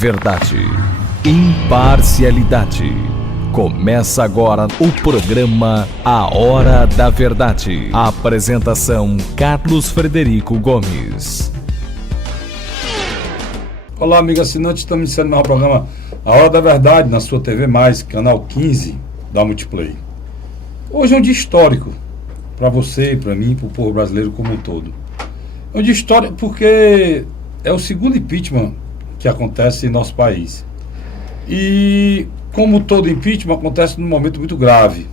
Verdade, imparcialidade. Começa agora o programa A Hora da Verdade. A apresentação: Carlos Frederico Gomes. Olá, amigo assinante, estamos iniciando mais um programa A Hora da Verdade, na sua TV+, canal 15 da Multiplay. Hoje é um dia histórico para você, para mim, para o povo brasileiro como um todo. É um dia histórico porque é o segundo impeachment que acontece em nosso país. E, como todo impeachment, acontece num momento muito grave.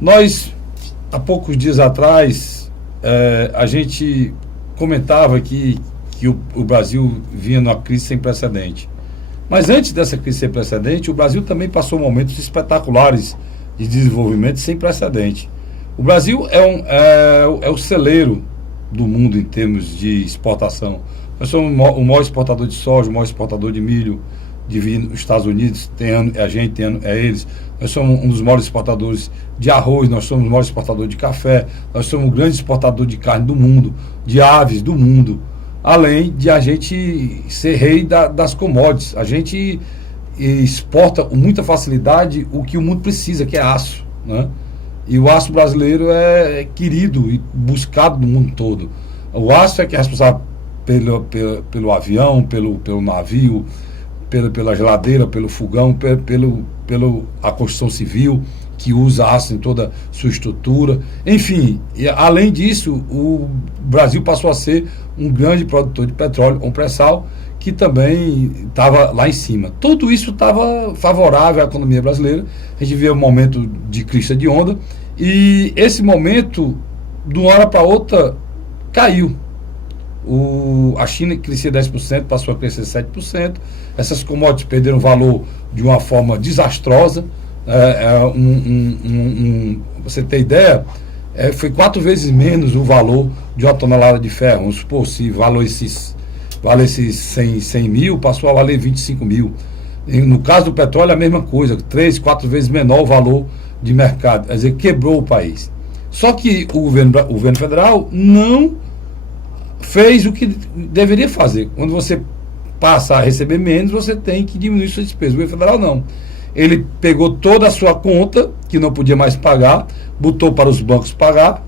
Nós, há poucos dias atrás, a gente comentava que o Brasil vinha numa crise sem precedente. Mas antes dessa crise sem precedente, o Brasil também passou momentos espetaculares de desenvolvimento sem precedente. O Brasil é o celeiro do mundo em termos de exportação. Nós somos o maior exportador de soja, o maior exportador de milho, os Estados Unidos é eles. Nós somos um dos maiores exportadores de arroz, nós somos o maior exportador de café, nós somos o grande exportador de carne do mundo, de aves do mundo, além de a gente ser rei das commodities. A gente exporta com muita facilidade o que o mundo precisa, que é aço, né? E o aço brasileiro é querido e buscado no mundo todo. O aço é que é responsável pelo avião, pelo navio, pela geladeira, pelo fogão, pela construção civil, que usa aço em toda a sua estrutura. Enfim, além disso, o Brasil passou a ser um grande produtor de petróleo, um pré-sal, que também estava lá em cima. Tudo isso estava favorável à economia brasileira. A gente vê um momento de crista de onda, e esse momento, de uma hora para outra, caiu. A China crescia 10%, passou a crescer 7%. Essas commodities perderam valor de uma forma desastrosa. Você ter ideia, foi 4 vezes menos o valor de uma tonelada de ferro. Vamos supor, se valesse 100 mil, passou a valer 25 mil. E no caso do petróleo, a mesma coisa, 3, 4 vezes menor o valor de mercado. Quer dizer, quebrou o país. Só que o governo federal não fez o que deveria fazer. Quando você passa a receber menos, você tem que diminuir sua despesa. O governo federal não. Ele pegou toda a sua conta, que não podia mais pagar, botou para os bancos pagar,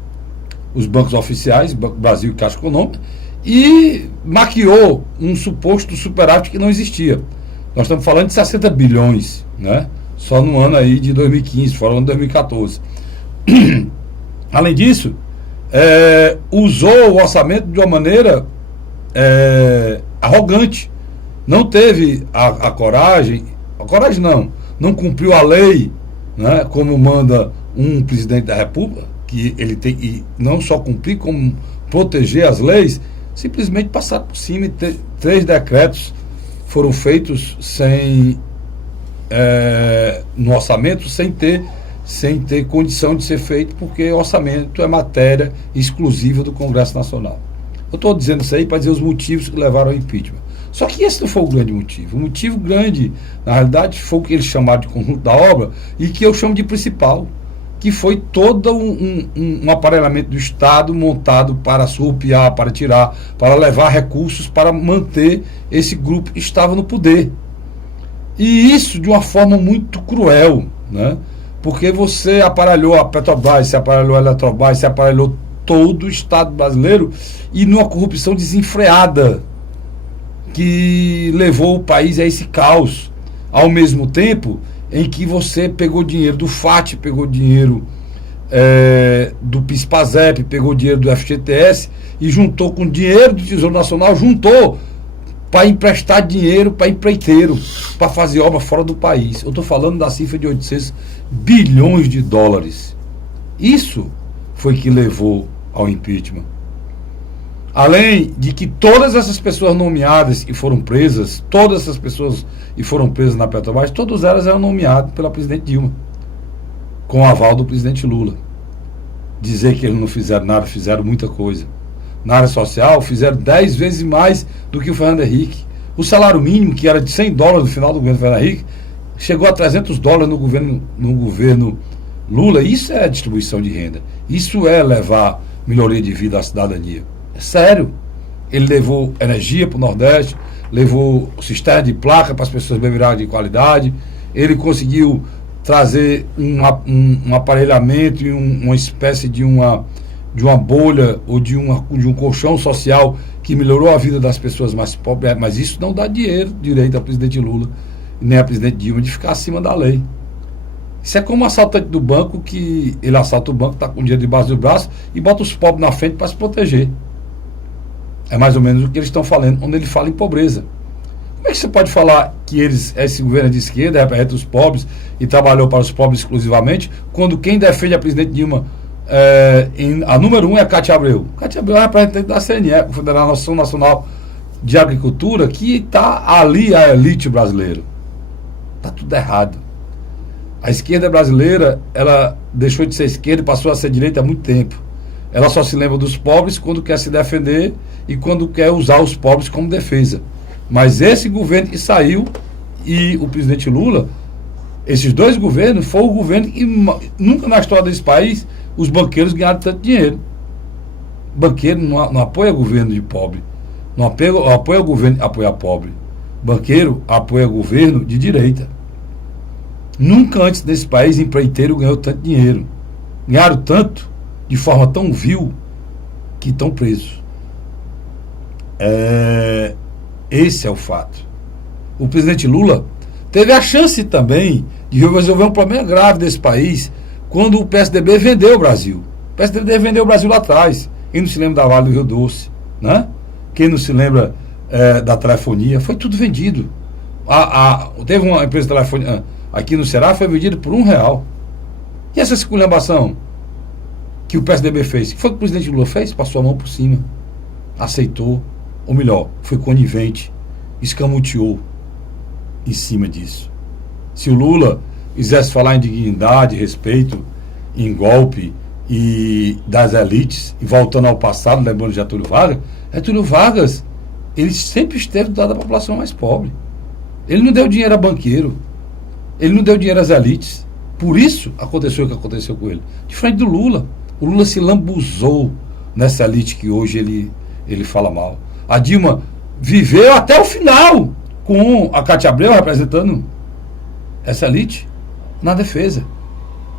os bancos oficiais, Banco Brasil e Caixa Econômica, e maquiou um suposto superávit que não existia. Nós estamos falando de 60 bilhões, né? Só no ano aí de 2015, fora no ano de 2014. Além disso, usou o orçamento de uma maneira arrogante. Não teve a coragem não cumpriu a lei, né, como manda um presidente da República, que ele tem que não só cumprir, como proteger as leis. Simplesmente passar por cima. 3 decretos foram feitos no orçamento, sem ter condição de ser feito, porque o orçamento é matéria exclusiva do Congresso Nacional. Eu estou dizendo isso aí para dizer os motivos que levaram ao impeachment. Só que esse não foi o grande motivo. O motivo grande, na realidade, foi o que eles chamaram de conjunto da obra, e que eu chamo de principal, que foi todo um aparelhamento do Estado montado para surrupiar, para tirar, para levar recursos, para manter esse grupo que estava no poder. E isso de uma forma muito cruel, né? Porque você aparelhou a Petrobras, você aparelhou a Eletrobras, você aparelhou todo o Estado brasileiro, e numa corrupção desenfreada, que levou o país a esse caos. Ao mesmo tempo em que você pegou dinheiro do FAT, pegou dinheiro do PIS/PASEP, pegou dinheiro do FGTS e juntou com dinheiro do Tesouro Nacional, juntou para emprestar dinheiro para empreiteiro, para fazer obra fora do país. Eu estou falando da cifra de 800 bilhões de dólares. Isso foi que levou ao impeachment. Além de que todas essas pessoas nomeadas e foram presas, na Petrobras, todas elas eram nomeadas pela presidente Dilma, com o aval do presidente Lula. Dizer que eles não fizeram nada, fizeram muita coisa. Na área social, fizeram 10 vezes mais do que o Fernando Henrique. O salário mínimo, que era de $100 no final do governo Fernando Henrique, chegou a $300 no governo Lula. Isso é distribuição de renda. Isso é levar melhoria de vida à cidadania. É sério. ele levou energia para o Nordeste, levou cisterna de placa para as pessoas beberem água de qualidade, ele conseguiu trazer um aparelhamento e uma espécie de uma bolha ou de um colchão social que melhorou a vida das pessoas mais pobres, mas isso não dá direito ao presidente Lula nem ao presidente Dilma de ficar acima da lei. Isso é como um assaltante do banco, que ele assalta o banco, está com o dinheiro debaixo do braço e bota os pobres na frente para se proteger. É mais ou menos o que eles estão falando, onde ele fala em pobreza. Como é que você pode falar que esse governo é de esquerda, representa os pobres e trabalhou para os pobres exclusivamente, quando quem defende a presidente Dilma, a número 1 é a Cátia Abreu. Cátia Abreu é representante da CNE, Confederação Nacional de Agricultura, que está ali a elite brasileira. Está tudo errado. A esquerda brasileira, ela deixou de ser esquerda e passou a ser direita há muito tempo. Ela só se lembra dos pobres quando quer se defender e quando quer usar os pobres como defesa. Mas esse governo que saiu e o presidente Lula, esses dois governos, foi o governo que nunca na história desse país os banqueiros ganharam tanto dinheiro. Banqueiro não apoia governo de pobre, não apoia governo de apoiar pobre. Banqueiro apoia governo de direita. Nunca antes desse país empreiteiro ganhou tanto dinheiro. Ganharam tanto, de forma tão vil, que estão presos. Esse é o fato. O presidente Lula teve a chance também de resolver um problema grave desse país quando o PSDB vendeu o Brasil. O PSDB vendeu o Brasil lá atrás. Quem não se lembra da Vale do Rio Doce, né? Quem não se lembra da telefonia, foi tudo vendido. Teve uma empresa de telefonia aqui no Ceará, foi vendida por R$1. E essa esculhambação que o PSDB fez, que foi o que o presidente Lula fez? Passou a mão por cima, aceitou, ou melhor, foi conivente, escamoteou em cima disso. Se o Lula quisesse falar em dignidade, respeito, em golpe e das elites, e voltando ao passado, lembrando de Getúlio Vargas, ele sempre esteve do lado da população mais pobre. Ele não deu dinheiro a banqueiro, ele não deu dinheiro às elites. Por isso aconteceu o que aconteceu com ele. Diferente do Lula, o Lula se lambuzou nessa elite que hoje ele fala mal. A Dilma viveu até o final com a Cátia Abreu representando essa elite na defesa.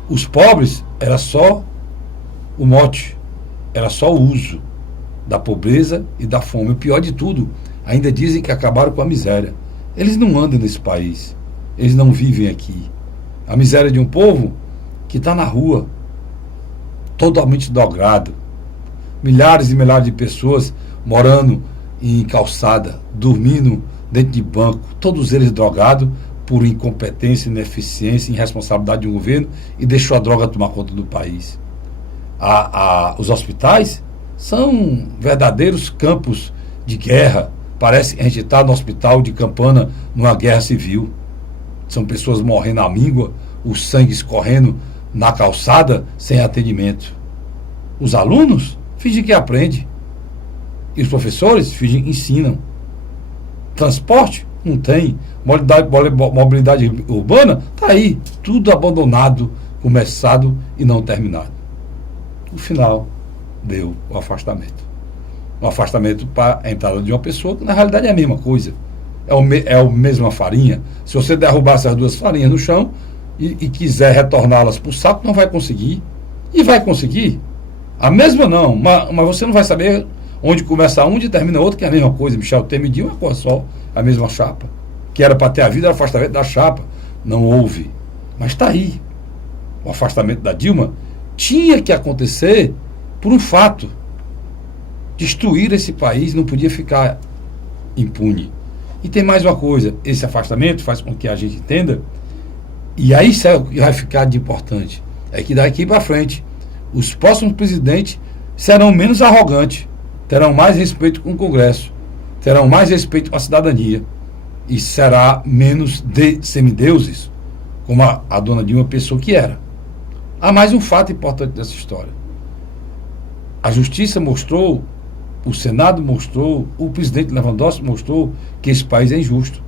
Os pobres era só o mote, era só o uso da pobreza e da fome. O pior de tudo, ainda dizem que acabaram com a miséria. Eles não andam nesse país, eles não vivem aqui. A miséria de um povo que está na rua, totalmente drogado. Milhares e milhares de pessoas morando em calçada, dormindo dentro de banco, todos eles drogados por incompetência, ineficiência, irresponsabilidade de um governo, e deixou a droga tomar conta do país. Os hospitais são verdadeiros campos de guerra. Parece que a gente está no hospital de Campana numa guerra civil. São pessoas morrendo à míngua, o sangue escorrendo na calçada sem atendimento. Os alunos fingem que aprendem. E os professores fingem que ensinam. Transporte? Não tem. Mobilidade urbana? Está aí. Tudo abandonado, começado e não terminado. No final, deu o afastamento. Um afastamento para a entrada de uma pessoa que na realidade é a mesma coisa. É a mesma farinha. Se você derrubar essas duas farinhas no chão e quiser retorná-las para o saco, não vai conseguir. E vai conseguir. A mesma não, mas você não vai saber onde começa um e termina outro, que é a mesma coisa. Michel Temer e uma coisa só, a mesma chapa. Que era para ter a vida, era o afastamento da chapa. Não houve. Mas está aí. O afastamento da Dilma tinha que acontecer por um fato. Destruir esse país não podia ficar impune. E tem mais uma coisa, esse afastamento faz com que a gente entenda, e aí isso é o que vai ficar de importante, é que daqui para frente os próximos presidentes serão menos arrogantes, terão mais respeito com o Congresso, terão mais respeito com a cidadania, e será menos de semideuses, como a dona Dilma pensou que era. Há mais um fato importante dessa história. A justiça mostrou, o Senado mostrou, o presidente Lewandowski mostrou que esse país é injusto.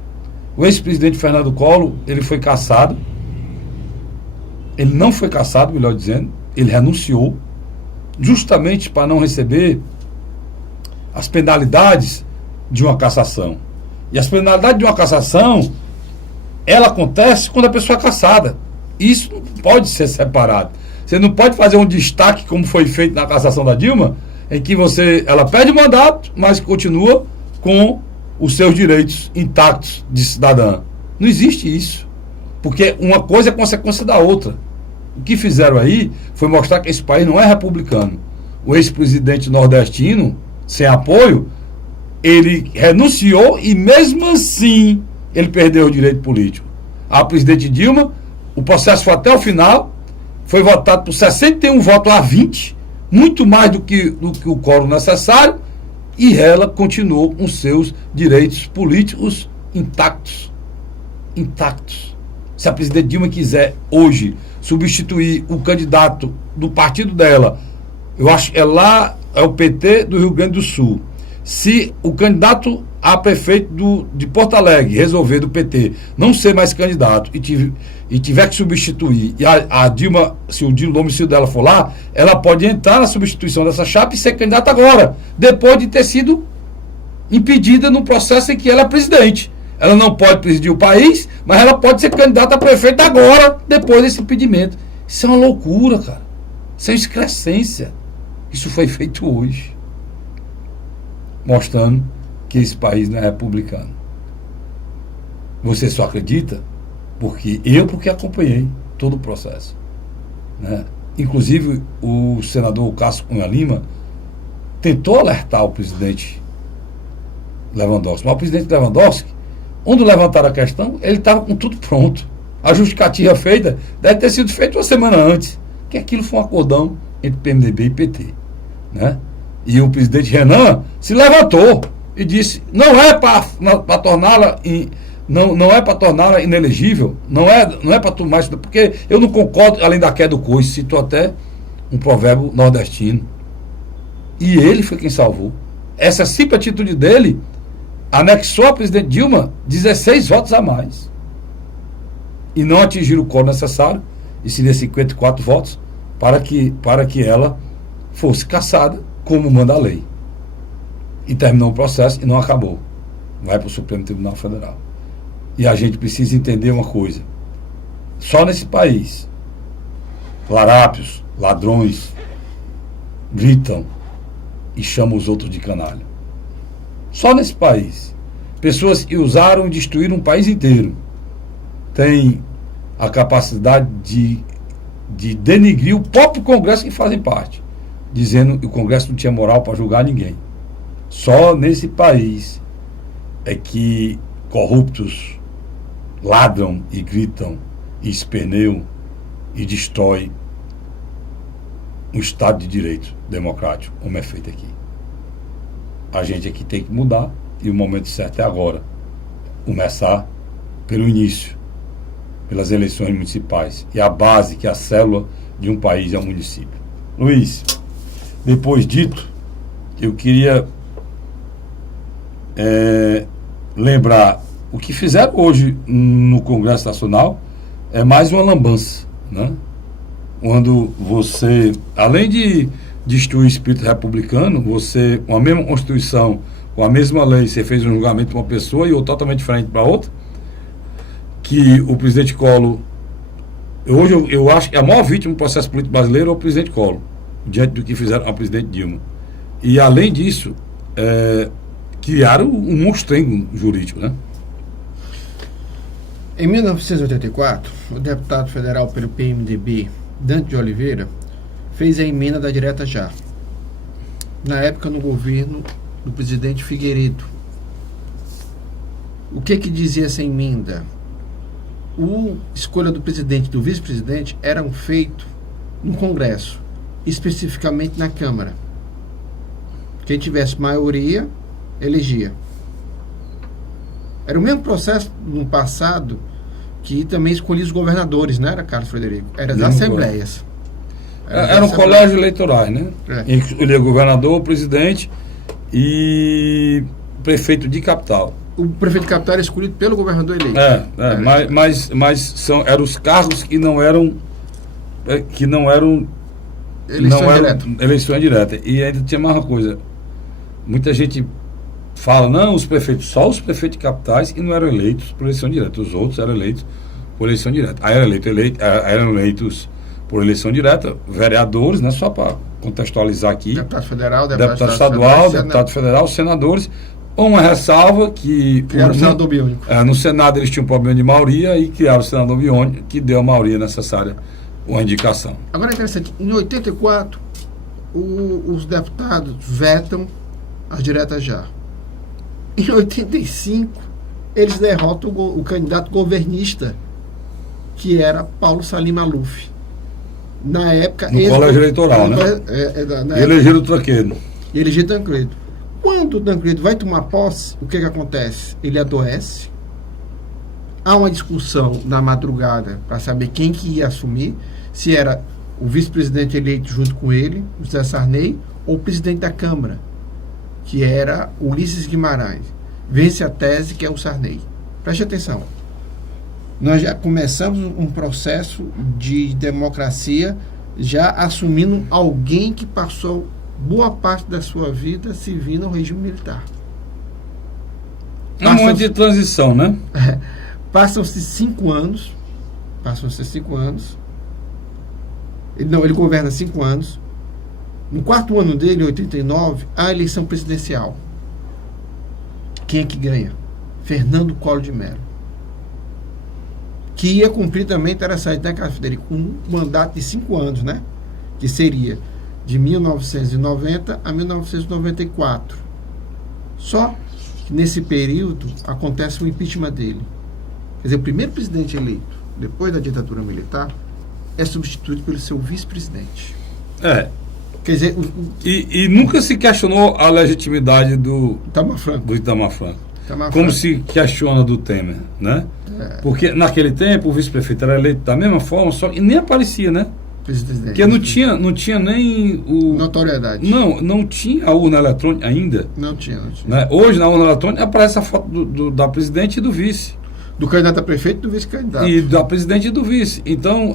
O ex-presidente Fernando Collor, ele foi cassado. Ele não foi cassado, melhor dizendo, ele renunciou, justamente para não receber as penalidades de uma cassação. E as penalidades de uma cassação, ela acontece quando a pessoa é cassada. Isso não pode ser separado. Você não pode fazer um destaque, como foi feito na cassação da Dilma, em que ela perde o mandato, mas continua com os seus direitos intactos de cidadã. Não existe isso. Porque uma coisa é consequência da outra. O que fizeram aí foi mostrar que esse país não é republicano. O ex-presidente nordestino, sem apoio, ele renunciou e mesmo assim ele perdeu o direito político. A presidente Dilma, o processo foi até o final, foi votado por 61 votos a 20, muito mais do que o quórum necessário, e ela continuou com seus direitos políticos intactos. Intactos. Se a presidente Dilma quiser hoje substituir o candidato do partido dela, eu acho que é o PT do Rio Grande do Sul. Se o candidato a prefeito de Porto Alegre resolver do PT não ser mais candidato e tiver que substituir, e a Dilma, se o domicílio dela for lá, ela pode entrar na substituição dessa chapa e ser candidata agora, depois de ter sido impedida no processo em que ela é presidente. Ela não pode presidir o país, mas ela pode ser candidata a prefeito agora, depois desse impedimento. Isso é uma loucura, cara. Isso é uma excrescência. Isso foi feito hoje, mostrando que esse país não é republicano. Você só acredita porque acompanhei todo o processo, né? Inclusive o senador Cássio Cunha Lima tentou alertar o presidente Lewandowski, mas o presidente Lewandowski, onde levantaram a questão, ele estava com tudo pronto. A justificativa feita deve ter sido feita uma semana antes, que aquilo foi um acordão entre PMDB e PT, né? E o presidente Renan se levantou e disse: não é para torná-la inelegível, não é para tomar isso, porque eu não concordo, além da queda do coice, citou até um provérbio nordestino. E ele foi quem salvou. Essa simples atitude dele anexou a presidente Dilma 16 votos a mais. E não atingiram o quórum necessário, e seria 54 votos, para que ela fosse cassada, como manda a lei. E terminou o processo e não acabou. Vai para o Supremo Tribunal Federal. E a gente precisa entender uma coisa. Só nesse país, larápios, ladrões, gritam e chamam os outros de canalha. Só nesse país. Pessoas que usaram e destruíram um país inteiro têm a capacidade de denigrir o próprio Congresso que fazem parte, dizendo que o Congresso não tinha moral para julgar ninguém. Só nesse país é que corruptos ladram e gritam e esperneiam e destroem um Estado de Direito democrático, como é feito aqui. A gente aqui tem que mudar e o momento certo é agora. Começar pelo início, pelas eleições municipais. E a base, que é a célula de um país, é o município. Luiz, depois dito, eu queria lembrar o que fizeram hoje no Congresso Nacional é mais uma lambança, né? Quando você, além de destruir o espírito republicano, você, com a mesma Constituição, com a mesma lei, você fez um julgamento para uma pessoa e outra totalmente diferente para outra, que o presidente Collor, hoje eu acho que a maior vítima do processo político brasileiro é o presidente Collor, diante do que fizeram ao presidente Dilma. E além disso, criaram um monstrengo jurídico, né? Em 1984, o deputado federal pelo PMDB, Dante de Oliveira, fez a emenda da direta já. Na época, no governo do presidente Figueiredo. O que dizia essa emenda? A escolha do presidente e do vice-presidente eram feitos no Congresso, especificamente na Câmara. Quem tivesse maioria, elegia. Era o mesmo processo no passado que também escolhia os governadores, não era, Carlos Frederico? Era as assembleias. Eram colégios eleitorais, né? Em que escolhia governador, presidente e prefeito de capital. O prefeito de capital era escolhido pelo governador eleito. Mas eram os cargos que não eram eleição direta. Eleições diretas. E ainda tinha mais uma coisa. muita gente fala, não, só os prefeitos de capitais e não eram eleitos por eleição direta. Os outros eram eleitos por eleição direta. Aí eram eleitos por eleição direta, vereadores, né, só para contextualizar aqui. Deputado federal, deputado estadual, deputado federal, senadores. Uma ressalva que... Criaram o senador biônico. No Senado eles tinham um problema de maioria e criaram o senador biônico, que deu a maioria necessária, uma indicação. Agora é interessante, em 84, os deputados vetam as diretas já. Em 85, eles derrotam o candidato governista, que era Paulo Salim Maluf. Na época... No colégio eleitoral, né? E elegeram o Tancredo. E elegeram o Tancredo. Quando o Tancredo vai tomar posse, o que acontece? Ele adoece. Há uma discussão na madrugada para saber quem que ia assumir, se era o vice-presidente eleito junto com ele, José Sarney, ou o presidente da Câmara, que era Ulisses Guimarães. Vence a tese que é o Sarney. Preste atenção. Nós já começamos um processo de democracia já assumindo alguém que passou boa parte da sua vida servindo ao regime militar. Um momento de transição, né? Passam-se 5 anos. Ele governa 5 anos. No 4º ano dele, em 89, há a eleição presidencial. Quem é que ganha? Fernando Collor de Mello. Que ia cumprir também, interessante, né, Carlos Frederico? Um mandato de 5 anos, né? Que seria de 1990 a 1994. Só que nesse período acontece o impeachment dele. Quer dizer, o primeiro presidente eleito, depois da ditadura militar, é substituído pelo seu vice-presidente. Quer dizer... E nunca se questionou a legitimidade do Itamar Franco. Como se questiona do Temer, né? Porque naquele tempo o vice-prefeito era eleito da mesma forma, só que nem aparecia, né? Porque não tinha nem o... Notoriedade. Não tinha a urna eletrônica ainda. Não tinha. Né? Hoje, na urna eletrônica, aparece a foto da presidente e do vice. Do candidato a prefeito e do vice-candidato. E da presidente e do vice. Então,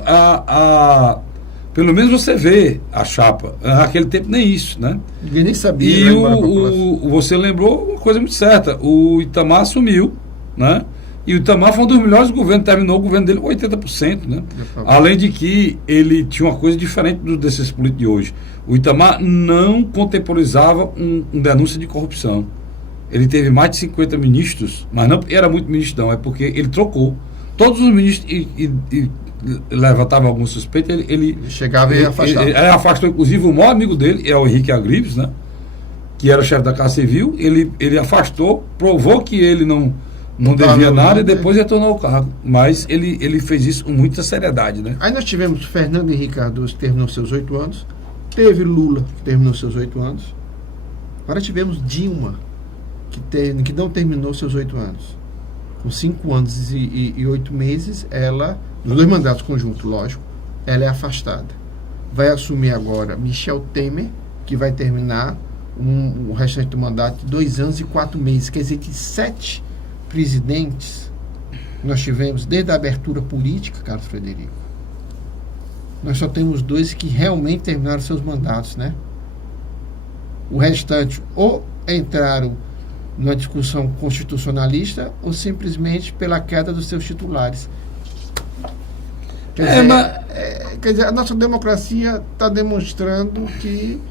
pelo menos você vê a chapa. Naquele tempo, nem isso, né? Ninguém nem sabia. E você lembrou uma coisa muito certa. O Itamar assumiu, né? E o Itamar foi um dos melhores governos, terminou o governo dele com 80%, né? Além de que ele tinha uma coisa diferente desses políticos de hoje. O Itamar não contemporizava um denúncia de corrupção. Ele teve mais de 50 ministros, mas não era muito ministro, não, é porque ele trocou. Todos os ministros e levantava algum suspeito, ele chegava e afastava. Ele afastou, inclusive, o maior amigo dele, é o Henrique Agripes, né? Que era o chefe da Casa Civil. Ele afastou, provou que ele não devia nada e depois retornou ao cargo. Mas ele fez isso com muita seriedade, né? Aí nós tivemos Fernando Henrique Cardoso, que terminou seus 8 anos. Teve Lula, que terminou seus 8 anos. Agora tivemos Dilma, que não terminou seus 8 anos. Com 5 anos e 8 meses, ela, nos 2 mandatos conjuntos, lógico, ela é afastada. Vai assumir agora Michel Temer, que vai terminar o restante do mandato de 2 anos e 4 meses. Quer dizer que 7 presidentes nós tivemos desde a abertura política, Carlos Frederico. Nós só temos 2 que realmente terminaram seus mandatos, né? O restante ou entraram numa discussão constitucionalista ou simplesmente pela queda dos seus titulares. Quer dizer, a nossa democracia está demonstrando que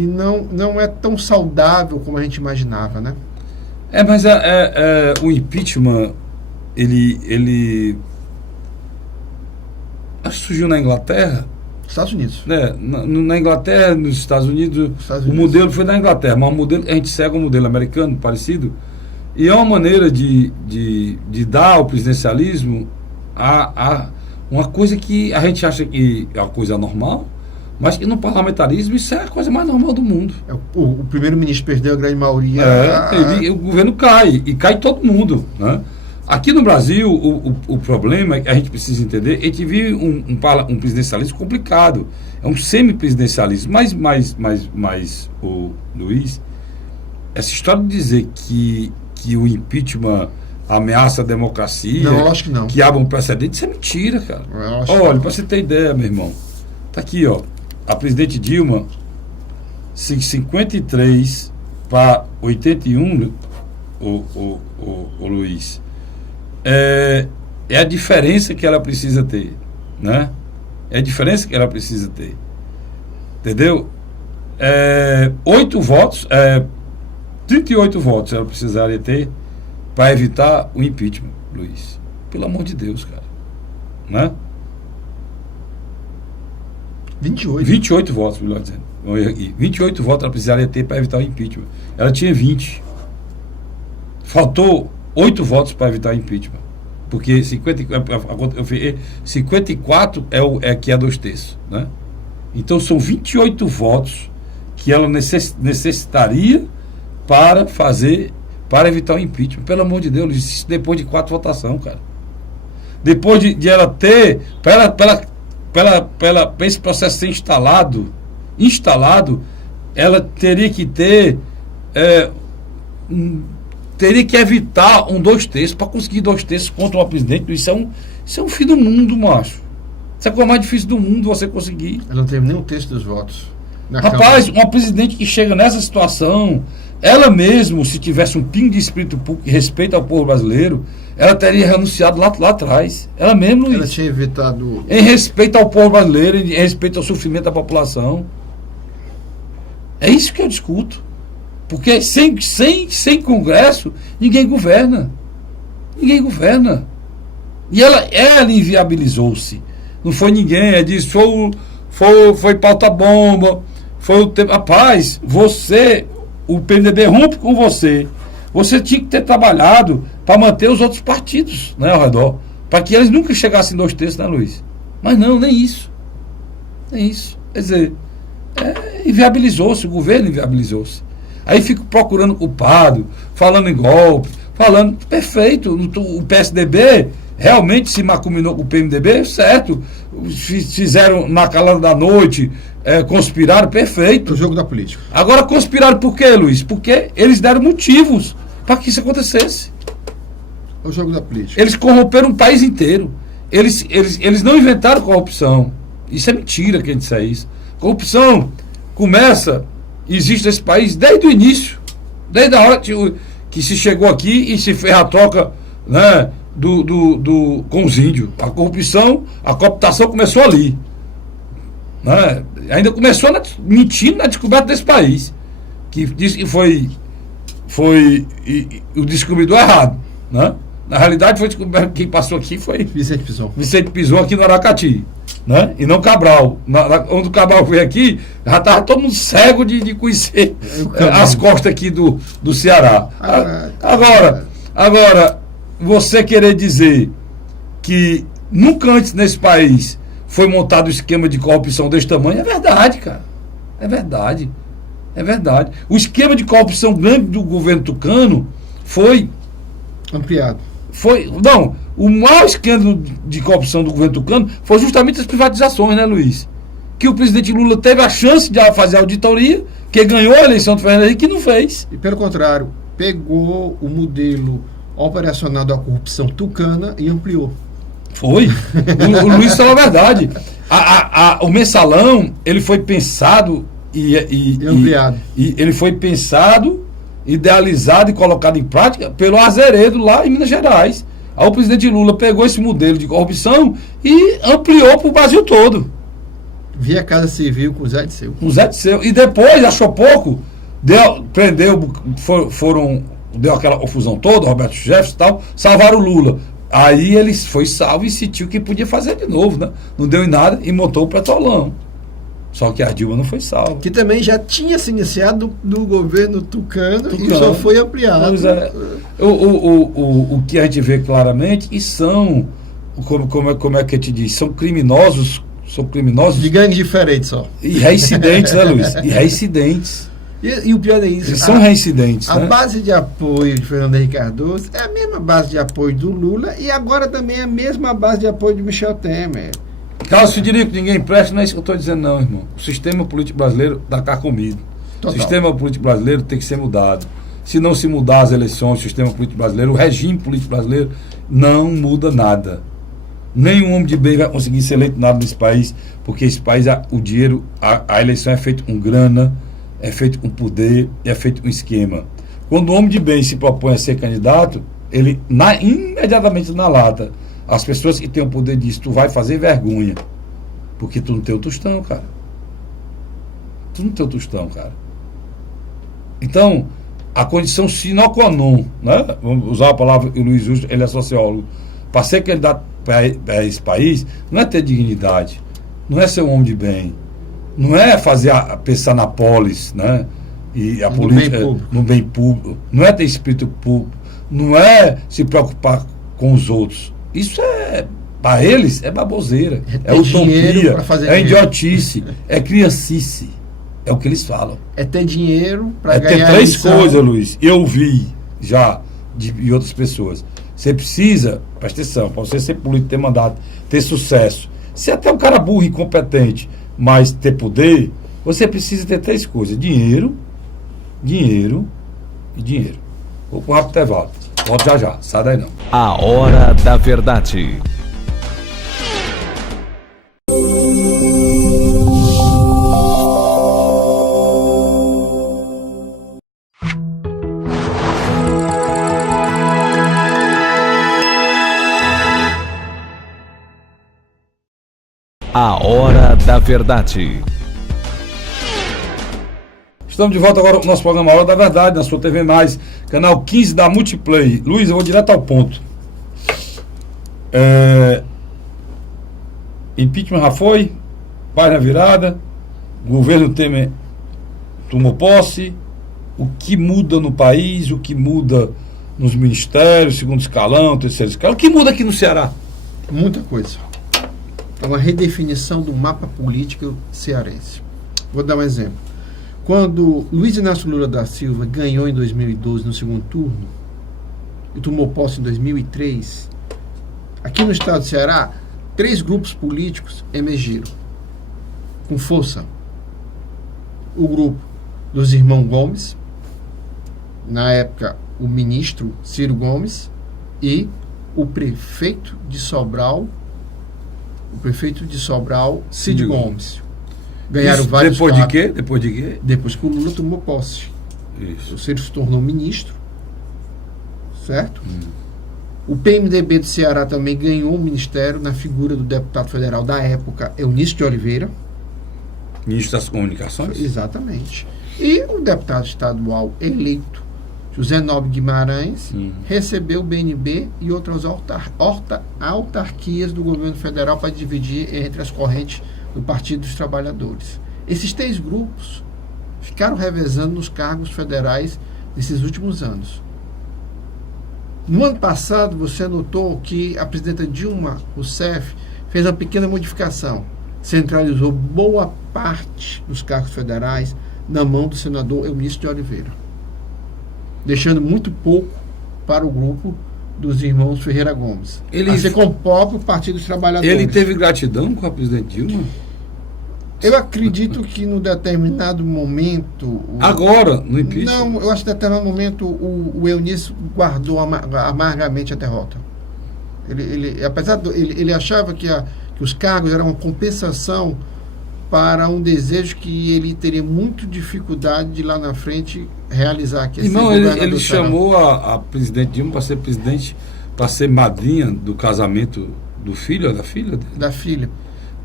não é tão saudável como a gente imaginava, né? Mas o impeachment, ele acho que surgiu na Inglaterra. Estados Unidos. Na Inglaterra, nos Estados Unidos, o modelo foi na Inglaterra, mas o modelo, a gente segue um modelo americano parecido, e é uma maneira de dar ao presidencialismo uma coisa que a gente acha que é uma coisa normal, mas que no parlamentarismo isso é a coisa mais normal do mundo. O primeiro-ministro perdeu a grande maioria. O governo cai, e cai todo mundo, né? Aqui no Brasil, o problema é que a gente precisa entender, a gente vive um presidencialismo complicado, é um semi-presidencialismo, mas o Luiz, essa história de dizer que o impeachment ameaça a democracia, não, acho que não, que abre um precedente, isso é mentira, cara. Olha, para você ter ideia, meu irmão, tá aqui, ó, a presidente Dilma, 53 para 81, o Luiz, é a diferença que ela precisa ter, né? É a diferença que ela precisa ter. Entendeu? 8 votos, 38 votos ela precisaria ter para evitar o impeachment, Luiz. Pelo amor de Deus, cara. Né? 28 votos, melhor dizendo. 28 votos ela precisaria ter para evitar o impeachment. Ela tinha 20. Faltou 8 votos para evitar o impeachment. Porque 54 é que é 2/3, né? Então são 28 votos que ela necessitaria para evitar o impeachment. Pelo amor de Deus, isso depois de 4 votações, cara. Depois de ela ter, para esse processo ser instalado, ela teria que ter, teria que evitar 2/3 para conseguir 2/3 contra uma presidente. Isso é um fim do mundo, macho. Isso é a coisa mais difícil do mundo você conseguir. Ela não teve nem um terço dos votos. Rapaz, uma presidente que chega nessa situação, ela mesmo, se tivesse um pingo de espírito público e respeito ao povo brasileiro, ela teria renunciado lá atrás. Ela mesmo, Luiz. Ela tinha evitado... Em respeito ao povo brasileiro, em respeito ao sofrimento da população. É isso que eu discuto. Porque sem Congresso, ninguém governa. Ninguém governa. E ela inviabilizou-se. Não foi ninguém, ela disse, foi pauta-bomba, foi o tempo. Rapaz, o PMDB rompe com você. Você tinha que ter trabalhado para manter os outros partidos, né, ao redor. Para que eles nunca chegassem 2/3, né, Luiz? Mas não, nem isso. Nem isso. Quer dizer, inviabilizou-se, o governo inviabilizou-se. Aí fico procurando culpado, falando em golpe, falando, perfeito, o PSDB realmente se macuminou com o PMDB, certo, fizeram na calada da noite, conspiraram, perfeito. O jogo da política. Agora conspiraram por quê, Luiz? Porque eles deram motivos para que isso acontecesse. O jogo da política. Eles corromperam um país inteiro. Eles não inventaram corrupção. Isso é mentira quem disser isso. Corrupção existe nesse país desde o início, desde a hora que se chegou aqui e se fez a troca, né, com os índios. A corrupção, a cooptação começou ali, né? Ainda começou mentindo na descoberta desse país, que disse que foi o descobridor errado, né? Na realidade foi descoberto, quem passou aqui foi Vicente Pison aqui no Aracati, né? E não Cabral. Onde o Cabral veio aqui, já estava todo mundo cego de conhecer as costas aqui do Ceará. Agora, você querer dizer que nunca antes nesse país foi montado um esquema de corrupção desse tamanho, é verdade, cara. É verdade. É verdade. O esquema de corrupção grande do governo tucano foi ampliado. O maior escândalo de corrupção do governo tucano foi justamente as privatizações, né, Luiz? Que o presidente Lula teve a chance de fazer a auditoria, que ganhou a eleição do Fernando Henrique e não fez. E pelo contrário, pegou o modelo operacional da corrupção tucana e ampliou. Foi. O Luiz falou a verdade. O mensalão, ele foi pensado e ampliado. Ele foi pensado, idealizado e colocado em prática pelo Azeredo lá em Minas Gerais. Aí o presidente Lula pegou esse modelo de corrupção e ampliou para o Brasil todo. Via Casa Civil com o Zé Disseu. E depois, achou pouco, prendeu, deu aquela confusão toda, Roberto Jefferson e tal, salvaram o Lula. Aí ele foi salvo e sentiu que podia fazer de novo, né? Não deu em nada e montou o Petrolão. Só que a Dilma não foi salva. Que também já tinha se iniciado no governo tucano e só foi ampliado. O que a gente vê claramente, e são, como é que a gente diz, são criminosos de gangues diferentes só. E reincidentes, né, Luiz? E reincidentes. E o pior é isso. Eles são reincidentes. A base de apoio de Fernando Henrique Cardoso é a mesma base de apoio do Lula e agora também é a mesma base de apoio de Michel Temer. Carlos Frederico, ninguém presta, não é isso que eu estou dizendo, não, irmão. O sistema político brasileiro está carcomido. O sistema político brasileiro tem que ser mudado. Se não se mudar as eleições, o sistema político brasileiro, o regime político brasileiro, não muda nada. Nenhum homem de bem vai conseguir ser eleito nada nesse país, porque esse país, o dinheiro, a eleição é feita com grana, é feito com poder, é feito com esquema. Quando o homem de bem se propõe a ser candidato, ele imediatamente na lata, as pessoas que têm o poder disso, tu vai fazer vergonha, porque tu não tem o tostão, cara. Tu não tem o tostão, cara. Então, a condição sine qua non, né? Vamos usar a palavra, o Luiz Justo, ele é sociólogo, para ser candidato para esse país, não é ter dignidade, não é ser um homem de bem, não é pensar na polis, né? E a política no bem público, não é ter espírito público, não é se preocupar com os outros. Isso para eles, é baboseira, é utopia, é idiotice, é criancice. É o que eles falam. É ter dinheiro para ganhar. Ter três coisas, Luiz. Eu vi já de outras pessoas. Você precisa, presta atenção, para você ser político, ter mandato, ter sucesso. Se até um cara burro e incompetente, mas ter poder, você precisa ter três coisas: dinheiro, dinheiro e dinheiro. Vou com um rápido intervalo. Volto já já. Sai daí não. A Hora da Verdade. A Hora da Verdade. Estamos de volta agora com o nosso programa A Hora da Verdade, na sua TV+, canal 15 da Multiplay. Luiz, eu vou direto ao ponto. Impeachment já foi, paz na virada, governo Temer tomou posse. O que muda no país, o que muda nos ministérios, segundo escalão, terceiro escalão, o que muda aqui no Ceará? Muita coisa. É uma redefinição do mapa político cearense. Vou dar um exemplo. Quando Luiz Inácio Lula da Silva ganhou em 2012 no segundo turno e tomou posse em 2003, aqui no estado do Ceará, 3 grupos políticos emergiram com força. O grupo dos irmãos Gomes, na época o ministro Ciro Gomes, e o prefeito de Sobral, Cid Gomes. Ganharam vários depois cargos. De quê? Depois de quê? Depois que o Lula tomou posse. Isso. O Ciro se tornou ministro, certo? O PMDB do Ceará também ganhou um ministério na figura do deputado federal da época, Eunício de Oliveira. Ministro das Comunicações? Exatamente. E o deputado estadual eleito, José Nobre Guimarães, recebeu o BNB e outras autarquias do governo federal para dividir entre as correntes do Partido dos Trabalhadores. Esses 3 grupos ficaram revezando nos cargos federais nesses últimos anos. No ano passado, você notou que a presidenta Dilma Rousseff fez uma pequena modificação. Centralizou boa parte dos cargos federais na mão do senador Eunício de Oliveira, deixando muito pouco para o grupo dos irmãos Ferreira Gomes. Assim como o próprio Partido dos Trabalhadores. Ele teve gratidão com a presidente Dilma? Eu acredito que no determinado momento... Agora, no impeachment? Não, eu acho que no determinado momento o Eunício guardou amargamente a derrota. Ele achava que os cargos eram uma compensação para um desejo que ele teria muita dificuldade de lá na frente realizar. Que não, ele chamou a presidente Dilma para ser presidente, para ser madrinha do casamento do filho, da filha dele? Da filha.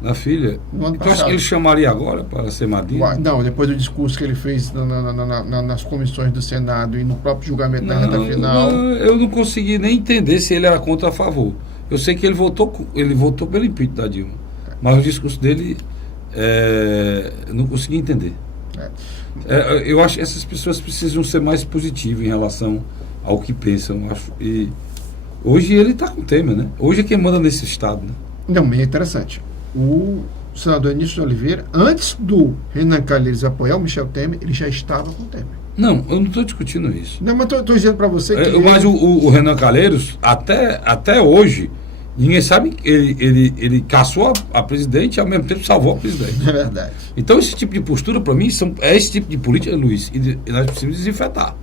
Da filha. Então acho que ele chamaria agora para ser madrinha? Não, depois do discurso que ele fez nas comissões do Senado e no próprio julgamento da reta final. Eu não consegui nem entender se ele era contra ou a favor. Eu sei que ele votou pelo impeachment da Dilma, mas o discurso dele eu não consegui entender. Eu acho que essas pessoas precisam ser mais positivas em relação ao que pensam. E hoje ele está com o Temer, né? Hoje é quem manda nesse estado, né? Não, é interessante. O senador Eunício de Oliveira, antes do Renan Calheiros apoiar o Michel Temer, ele já estava com o Temer. Não, eu não estou discutindo isso. Não, mas estou dizendo para você que... Mas o Renan Calheiros, até hoje, ninguém sabe que ele caçou a presidente e ao mesmo tempo salvou a presidente. É verdade. Então esse tipo de postura, para mim, é esse tipo de política, Luiz, e nós precisamos desinfetar.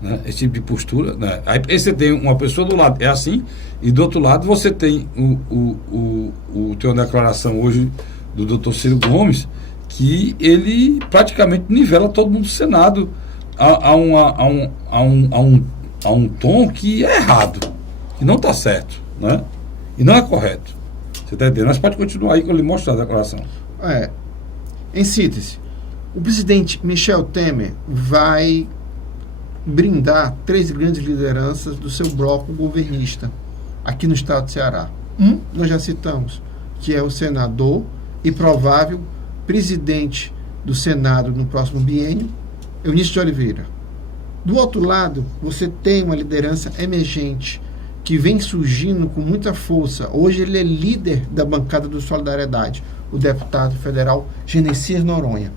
Né? Esse tipo de postura, né? Aí você tem uma pessoa do lado, é assim, e do outro lado você tem tem uma declaração hoje do Dr. Ciro Gomes, que ele praticamente nivela todo mundo do Senado a um tom que é errado, que não está certo, né? E não é correto. Você está entendendo? Mas pode continuar aí que eu lhe mostro a declaração. Em síntese, o presidente Michel Temer vai brindar 3 grandes lideranças do seu bloco governista aqui no estado do Ceará. Nós já citamos, que é o senador e provável presidente do Senado no próximo biênio, Eunício de Oliveira. Do outro lado, você tem uma liderança emergente que vem surgindo com muita força. Hoje ele é líder da bancada do Solidariedade, o deputado federal Genesias Noronha.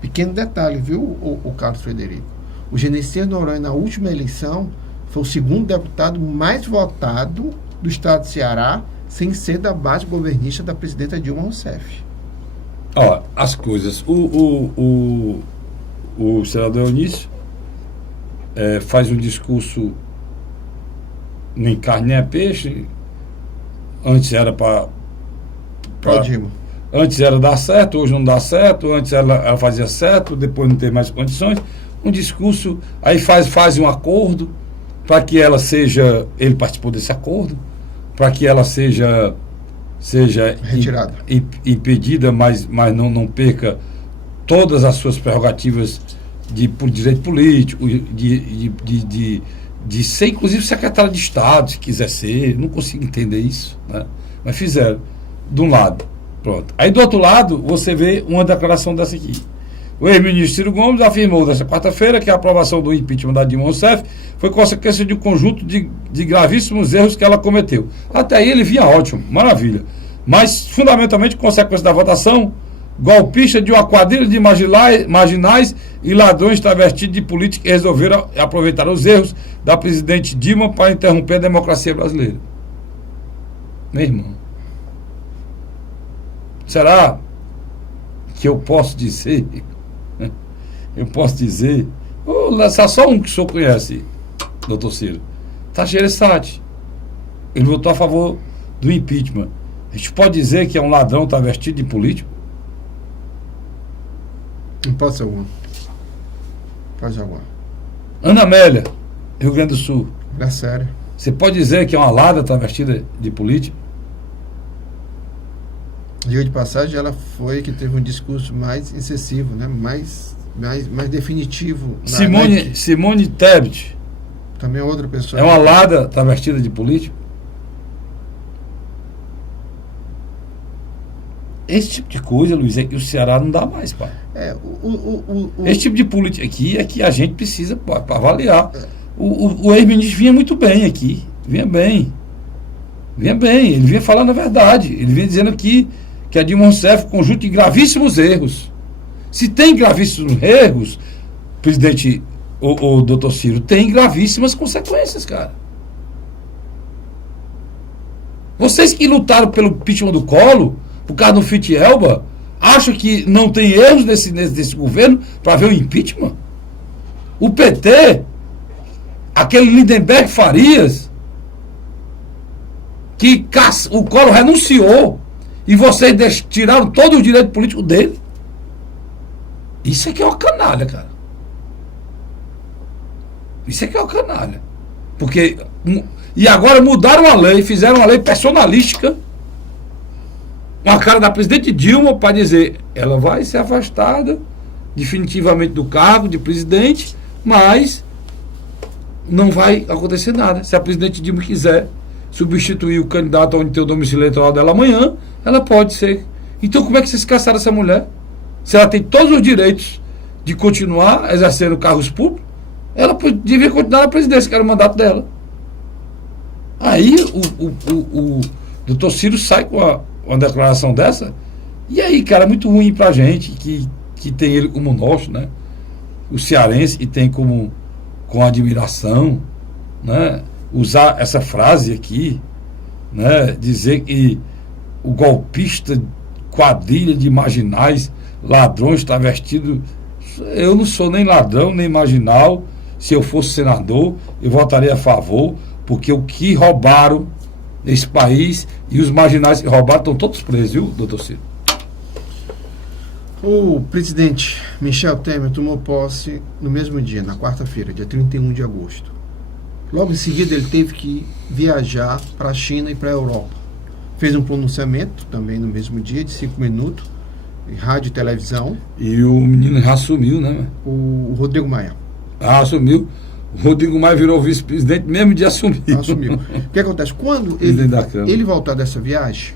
Pequeno detalhe, viu, o Carlos Frederico? O Genesias Noronha, na última eleição, foi o segundo deputado mais votado do estado de Ceará, sem ser da base governista da presidenta Dilma Rousseff. Ó, as coisas. O senador Eunício faz um discurso nem carne nem peixe. Antes era para Dilma. Antes era dar certo, hoje não dá certo. Antes ela fazia certo, depois não tem mais condições. Um discurso, aí faz um acordo para que ela seja, ele participou desse acordo, para que ela seja retirada, impedida, mas não perca todas as suas prerrogativas por direito político, de ser inclusive secretário de Estado, se quiser ser. Não consigo entender isso, né? Mas fizeram, de um lado, pronto. Aí do outro lado, você vê uma declaração dessa aqui. O ex-ministro Ciro Gomes afirmou nesta quarta-feira que a aprovação do impeachment da Dilma Rousseff foi consequência de um conjunto de gravíssimos erros que ela cometeu. Até aí ele vinha ótimo, maravilha. Mas, fundamentalmente, consequência da votação golpista de uma quadrilha de marginais e ladrões travestidos de políticos que resolveram aproveitar os erros da presidente Dilma para interromper a democracia brasileira. Meu irmão, será que eu posso dizer, vou lançar só um que o senhor conhece, doutor Ciro, Teixeira Sati. Ele votou a favor do impeachment. A gente pode dizer que é um ladrão travestido de político? Não pode ser alguma. Pode alguma. Ana Amélia, Rio Grande do Sul. É sério. Você pode dizer que é uma ladra travestida de político? Diga de passagem, ela foi que teve um discurso mais incisivo, né? mais definitivo. Simone Tebet. Também é outra pessoa. É uma ladra travestida de político? Esse tipo de coisa, Luiz, é que o Ceará não dá mais, pai. Esse tipo de política aqui é que a gente precisa para avaliar. O ex-ministro vinha muito bem aqui. Vinha bem. Ele vinha falando a verdade. Ele vinha dizendo aqui que a Dilma Rousseff conjunto de gravíssimos erros. Se tem gravíssimos erros, presidente, o doutor Ciro, tem gravíssimas consequências, cara. Vocês que lutaram pelo impeachment do Collor, por causa do Fiat-Elba, acham que não tem erros nesse governo para ver o impeachment? O PT, aquele Lindenberg Farias, que o Collor renunciou e vocês tiraram todo o direito político dele. Isso é que é uma canalha, cara. Isso é que é uma canalha. Porque, e agora mudaram a lei, fizeram uma lei personalística na cara da presidente Dilma para dizer, ela vai ser afastada definitivamente do cargo de presidente, mas não vai acontecer nada. Se a presidente Dilma quiser substituir o candidato onde tem o domicílio eleitoral dela amanhã, ela pode ser. Então como é que vocês caçaram essa mulher? Se ela tem todos os direitos de continuar exercendo cargos públicos, ela devia continuar na presidência, que era o mandato dela. Aí o doutor Ciro sai com uma declaração dessa, e aí, cara, é muito ruim pra gente que tem ele como nosso, né? O cearense, e tem com admiração, né? Usar essa frase aqui, né? Dizer que o golpista, quadrilha de marginais, ladrões travestidos. Eu não sou nem ladrão, nem marginal. Se eu fosse senador, eu votaria a favor, porque o que roubaram nesse país e os marginais que roubaram estão todos presos, viu, doutor Ciro? O presidente Michel Temer tomou posse no mesmo dia, na quarta-feira, dia 31 de agosto. Logo em seguida, ele teve que viajar para a China e para a Europa. Fez um pronunciamento também no mesmo dia, de 5 minutos, em rádio e televisão. E o menino já assumiu, né? O Rodrigo Maia. Assumiu. O Rodrigo Maia virou vice-presidente mesmo de assumir. Assumiu. O que acontece? Quando ele voltar dessa viagem,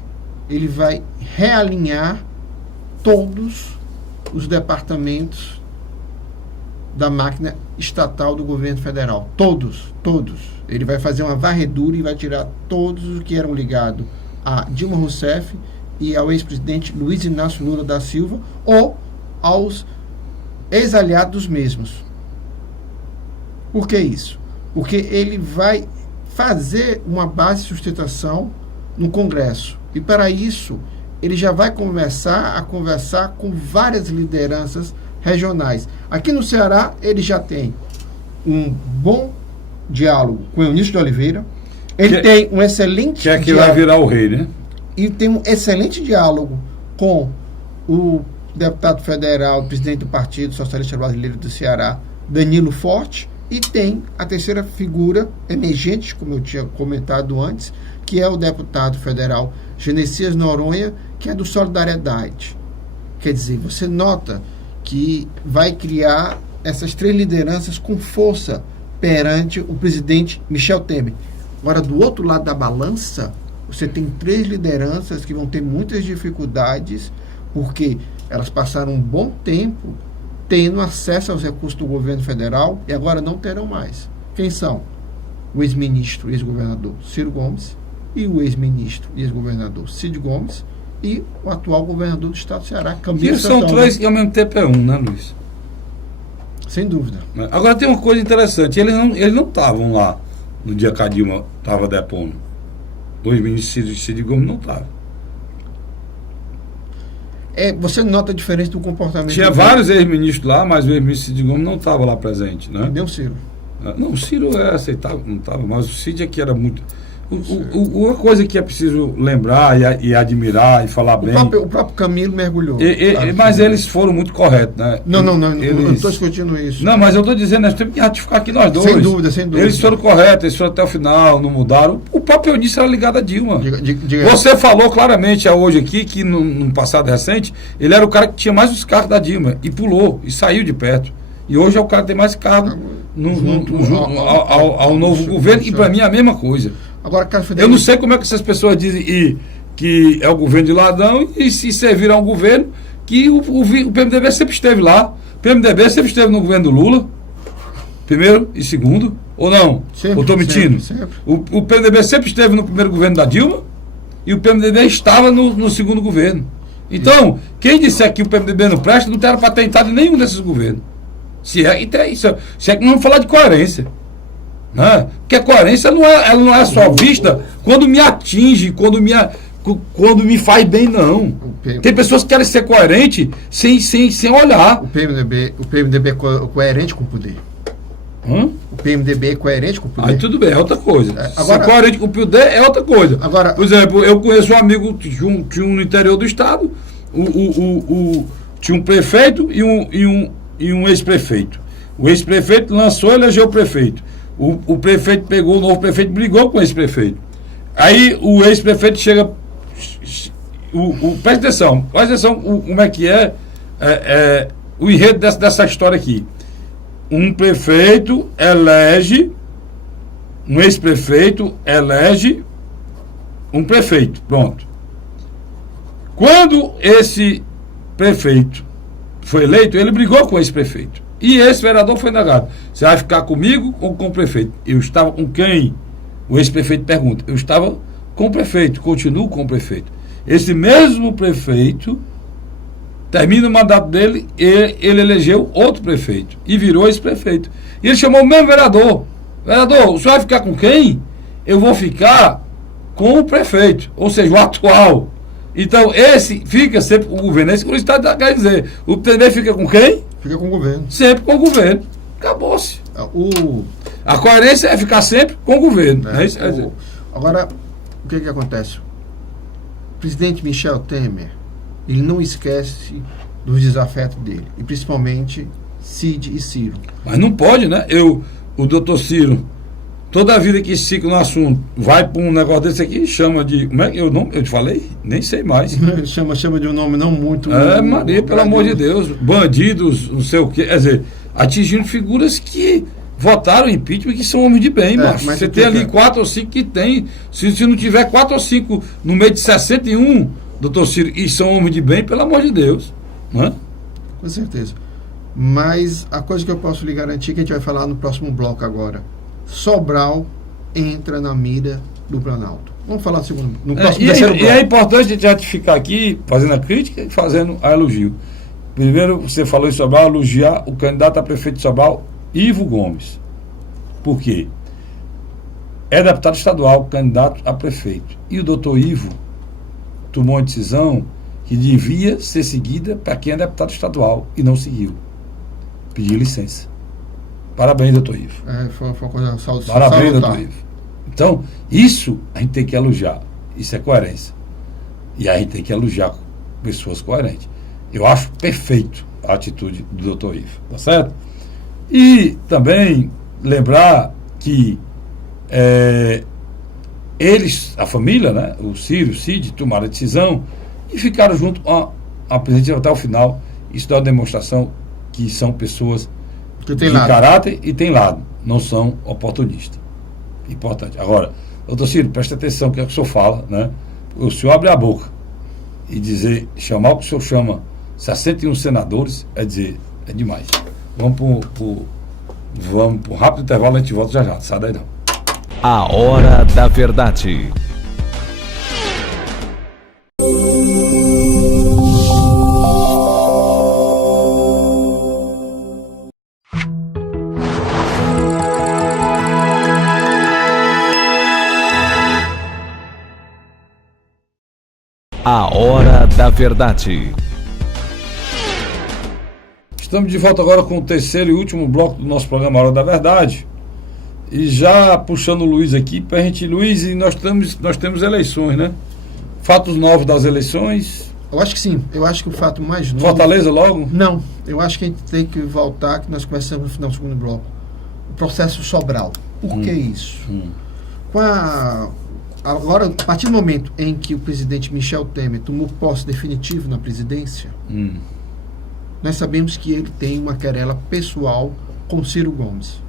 ele vai realinhar todos os departamentos da máquina estatal do governo federal. Todos. Ele vai fazer uma varredura e vai tirar todos os que eram ligados a Dilma Rousseff e ao ex-presidente Luiz Inácio Lula da Silva ou aos ex-aliados mesmos. Por que isso? Porque ele vai fazer uma base de sustentação no Congresso. E para isso, ele já vai começar a conversar com várias lideranças regionais. Aqui no Ceará, ele já tem um bom diálogo com o Eunício de Oliveira. Ele tem um excelente diálogo. Que vai virar o rei, né? E tem um excelente diálogo com o deputado federal, presidente do Partido Socialista Brasileiro do Ceará, Danilo Forte. E tem a terceira figura emergente, como eu tinha comentado antes, que é o deputado federal Genesias Noronha, que é do Solidariedade. Quer dizer, você nota que vai criar essas três lideranças com força perante o presidente Michel Temer. Agora, do outro lado da balança, você tem três lideranças que vão ter muitas dificuldades, porque elas passaram um bom tempo tendo acesso aos recursos do governo federal e agora não terão mais. Quem são? O ex-ministro e ex-governador Ciro Gomes e o ex-ministro e ex-governador Cid Gomes e o atual governador do estado do Ceará, Camilo Santana. São três e ao mesmo tempo é um, né, Luiz? Sem dúvida. Agora tem uma coisa interessante, eles não estavam lá no dia que a Dilma estava depondo. O ex-ministro Cid Gomes não estava. Você nota a diferença do comportamento. Tinha vários ex-ministros lá, mas o ex-ministro Cid Gomes não estava lá presente, né? Deu Ciro. Não, o Ciro é aceitável, não estava, mas o Cid aqui era muito. Uma coisa que é preciso lembrar e admirar e falar bem. O próprio Camilo mergulhou. Mas eles foram muito corretos, né? Não estou discutindo isso. Não, mas eu estou dizendo, nós temos que ratificar aqui nós dois. Sem dúvida. Eles foram corretos, eles foram até o final, não mudaram. O próprio Eunício era ligado a Dilma. Diga. Você falou claramente hoje aqui que no passado recente, ele era o cara que tinha mais os cargos da Dilma e pulou, e saiu de perto. E hoje é o cara que tem mais cargo ao novo governo, e para mim é a mesma coisa. Agora, eu não sei como é que essas pessoas dizem que é o governo de ladrão e se servir a um governo que o PMDB sempre esteve lá. O PMDB sempre esteve no governo do Lula, primeiro e segundo, ou não? Sempre, ou estou mentindo? Sempre. O PMDB sempre esteve no primeiro governo da Dilma e o PMDB estava no segundo governo. Então, quem disser que o PMDB não presta, não tem para ter entrado em nenhum desses governos. Se é que não vamos falar de coerência. Né? Porque a coerência ela não é só vista quando me atinge, quando me faz bem, não. Tem pessoas que querem ser coerentes sem olhar. O PMDB é coerente com o poder. O PMDB é coerente com o poder. Aí tudo bem, é outra coisa. Agora, ser coerente com o poder é outra coisa. Agora, por exemplo, eu conheço um amigo, tinha um no interior do estado, tinha um prefeito e um ex-prefeito. O ex-prefeito lançou e elegeu o prefeito. O prefeito pegou, o novo prefeito brigou com esse prefeito. Aí o ex-prefeito chega. Presta atenção, como é que é o enredo dessa história aqui. Um prefeito elege, um ex-prefeito elege um prefeito. Pronto. Quando esse prefeito foi eleito, ele brigou com esse prefeito. E esse vereador foi negado. Você vai ficar comigo ou com o prefeito? Eu estava com quem? O ex-prefeito pergunta. Eu estava com o prefeito, continuo com o prefeito. Esse mesmo prefeito termina o mandato dele e ele elegeu outro prefeito e virou ex-prefeito. E ele chamou o mesmo vereador. Vereador, o senhor vai ficar com quem? Eu vou ficar com o prefeito, ou seja, o atual. Então, esse fica sempre com o governo. Esse que o Estado quer dizer. O PMDB fica com quem? Fica com o governo. Sempre com o governo. Acabou-se. A coerência é ficar sempre com o governo. Agora, o que acontece? O presidente Michel Temer, ele não esquece dos desafetos dele, e principalmente Cid e Ciro. Mas não pode, né? O doutor Ciro, toda a vida que estica no assunto, vai para um negócio desse aqui e chama de. Como é que eu te falei? Nem sei mais. chama de um nome não muito. Maria, pelo amor de Deus, bandidos, não sei o quê. Quer dizer, atingindo figuras que votaram em impeachment, que são homens de bem, macho. Você tem ali 4 ou 5 que tem. Se não tiver 4 ou 5 no meio de 61, doutor Ciro, e são homens de bem, pelo amor de Deus. Né? Com certeza. Mas a coisa que eu posso lhe garantir, que a gente vai falar no próximo bloco agora. Sobral entra na mira do Planalto. Vamos falar no próximo terceiro bloco. E é importante a gente ratificar aqui, fazendo a crítica e fazendo a elogio. Primeiro, você falou em Sobral, elogiar o candidato a prefeito de Sobral, Ivo Gomes. Por quê? É deputado estadual, candidato a prefeito. E o doutor Ivo tomou uma decisão que devia ser seguida para quem é deputado estadual e não seguiu. Pediu licença. Parabéns, doutor Ivo. Foi uma coisa Parabéns, doutor Ivo. Então, isso a gente tem que elogiar. Isso é coerência. E a gente tem que elogiar pessoas coerentes. Eu acho perfeito a atitude do doutor Ivo. Tá certo? E também lembrar que eles, a família, né, o Ciro, o Cid, tomaram a decisão e ficaram junto com a presidente até o final. Isso dá uma demonstração que são pessoas de caráter e tem lado, não são oportunistas. Importante. Agora, doutor Ciro, preste atenção o que é que o senhor fala, né? O senhor abre a boca e chamar o que o senhor chama 61 senadores, é demais. Vamos para um rápido intervalo, a gente volta já, não sai daí não. A Hora da Verdade. A Hora da Verdade. Estamos de volta agora com o terceiro e último bloco do nosso programa A Hora da Verdade. E já puxando o Luiz aqui pra gente, Luiz, e nós temos eleições, né? Fatos novos das eleições. Eu acho que sim. Eu acho que o fato mais novo... Fortaleza logo? Não. Eu acho que a gente tem que voltar, que nós começamos no final do segundo bloco. O processo Sobral. Por que isso? Agora, a partir do momento em que o presidente Michel Temer tomou posse definitivo na presidência, nós sabemos que ele tem uma querela pessoal com Ciro Gomes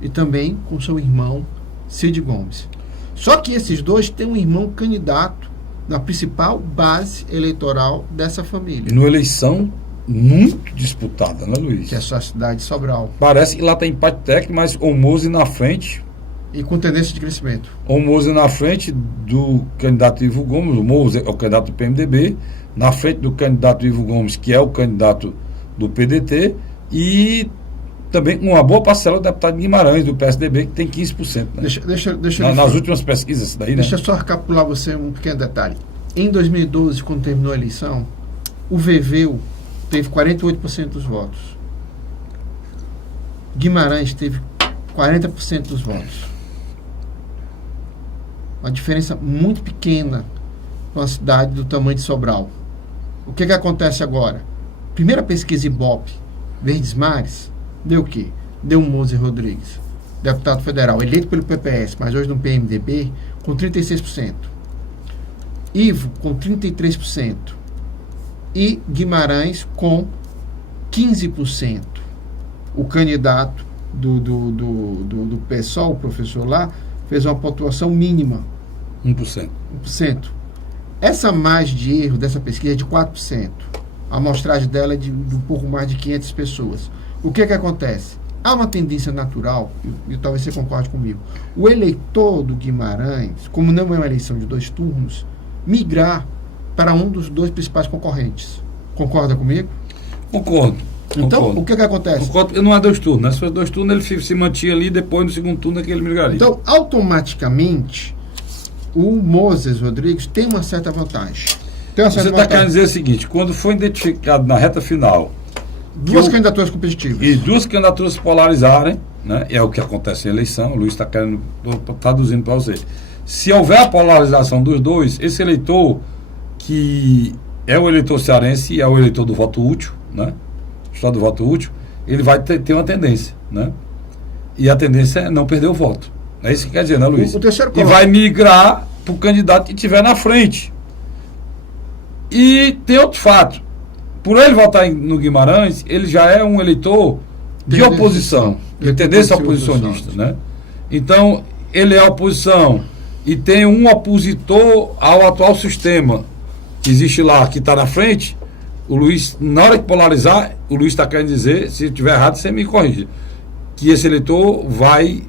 e também com seu irmão Cid Gomes. Só que esses dois têm um irmão candidato na principal base eleitoral dessa família. E numa eleição muito disputada, né, Luiz? Que é a sua cidade de Sobral. Parece que lá tem empate técnico, mas o Mose na frente... E com tendência de crescimento. O Mose na frente do candidato Ivo Gomes, o Mose é o candidato do PMDB, na frente do candidato Ivo Gomes, que é o candidato do PDT, e também uma boa parcela do deputado Guimarães, do PSDB, que tem 15%. Né? Deixa nas últimas pesquisas, daí, deixa eu só recapitular você um pequeno detalhe. Em 2012, quando terminou a eleição, o Veveu teve 48% dos votos. Guimarães teve 40% dos votos. Uma diferença muito pequena para uma cidade do tamanho de Sobral. O que acontece agora? Primeira pesquisa Ibope, Verdes Mares, deu o quê? Deu Mose Rodrigues, deputado federal, eleito pelo PPS, mas hoje no PMDB, com 36%. Ivo, com 33%. E Guimarães, com 15%. O candidato do PSOL, o professor lá, fez uma pontuação mínima. 1%. Essa margem de erro dessa pesquisa é de 4%. A amostragem dela é de um pouco mais de 500 pessoas. O que acontece? Há uma tendência natural, e talvez você concorde comigo, o eleitor do Guimarães, como não é uma eleição de 2 turnos, migrar para um dos 2 principais concorrentes. Concorda comigo? Concordo. Então, o que acontece? Concordo, não é 2 turnos, né? Se fosse 2 turnos, ele se mantinha ali, depois no segundo turno é que ele migraria. Então, automaticamente, o Moses Rodrigues tem uma certa vantagem. Você está querendo dizer o seguinte, quando foi identificado na reta final... Duas candidaturas competitivas. E 2 candidaturas se polarizarem, né? É o que acontece em eleição, o Luiz está querendo, traduzindo para você. Se houver a polarização dos 2, esse eleitor que é o eleitor cearense e é o eleitor do voto útil, né? O estado do voto útil, ele vai ter uma tendência, né? E a tendência é não perder o voto. É isso que quer dizer, né, Luiz? O terceiro e vai migrar para o candidato que estiver na frente. E tem outro fato. Por ele votar no Guimarães, ele já é um eleitor de oposição, de tendência oposicionista, né? Então, ele é oposição e tem um opositor ao atual sistema que existe lá, que está na frente. O Luiz, na hora de polarizar, o Luiz está querendo dizer, se estiver errado, você me corrige, que esse eleitor vai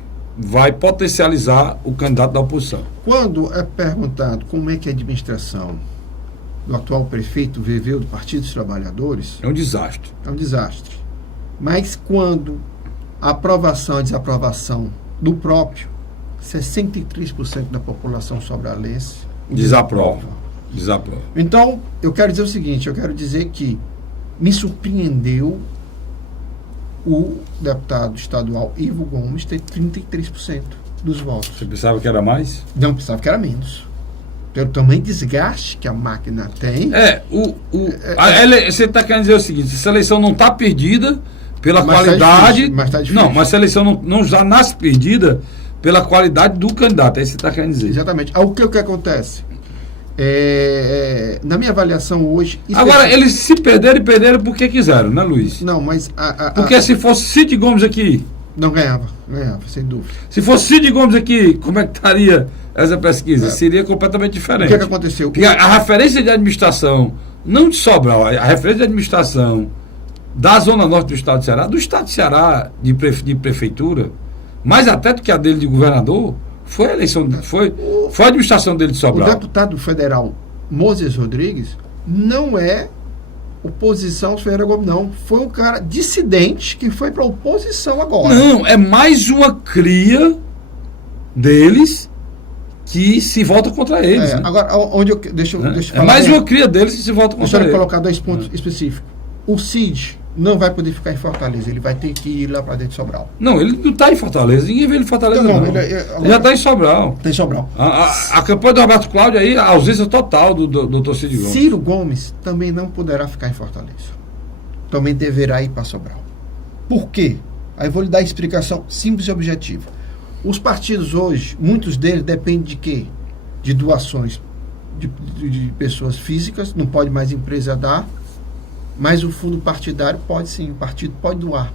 potencializar o candidato da oposição. Quando é perguntado como é que a administração do atual prefeito viveu do Partido dos Trabalhadores... É um desastre. É um desastre. Mas quando a aprovação e desaprovação do próprio, 63% da população sobralense desaprova. Então, eu quero dizer o seguinte, eu quero dizer que me surpreendeu o deputado estadual Ivo Gomes ter 33% dos votos. Você pensava que era mais? Não, pensava que era menos. Pelo tamanho de desgaste que a máquina tem. Você está querendo dizer o seguinte, essa eleição não está perdida pela qualidade... Tá difícil. Não, mas essa eleição não já nasce perdida pela qualidade do candidato. É isso que você está querendo dizer. Exatamente. O que acontece? Na minha avaliação hoje... Agora, eles se perderam porque quiseram, né, Luiz? Não, mas... Porque se fosse Cid Gomes aqui... Não ganhava, sem dúvida. Se fosse Cid Gomes aqui, como é que estaria essa pesquisa? Seria completamente diferente. O que aconteceu? Porque a referência de administração, não de Sobral, a referência de administração da Zona Norte do Estado de Ceará, de prefeitura, mais até do que a dele de governador, foi a eleição, foi a administração dele de Sobral. O deputado federal Moses Rodrigues não é oposição Ferreira Gomes, não. Foi um cara dissidente que foi para oposição agora. Não, é mais uma cria deles que se volta contra eles. Né? Agora, deixa eu falar. É mais uma cria deles que se volta contra eles. Deixa eu colocar 2 pontos específicos. O Cid não vai poder ficar em Fortaleza, ele vai ter que ir lá para dentro de Sobral. Não, ele não está em Fortaleza, ninguém vê ele em Fortaleza não. Ele já está em Sobral. Tem Sobral. A campanha do Roberto Cláudio aí, a ausência total do Dr. Cid Gomes. Ciro Gomes também não poderá ficar em Fortaleza. Também deverá ir para Sobral. Por quê? Aí eu vou lhe dar a explicação simples e objetiva. Os partidos hoje, muitos deles dependem de quê? De doações de pessoas físicas, não pode mais empresa dar. Mas o fundo partidário pode sim, o partido pode doar.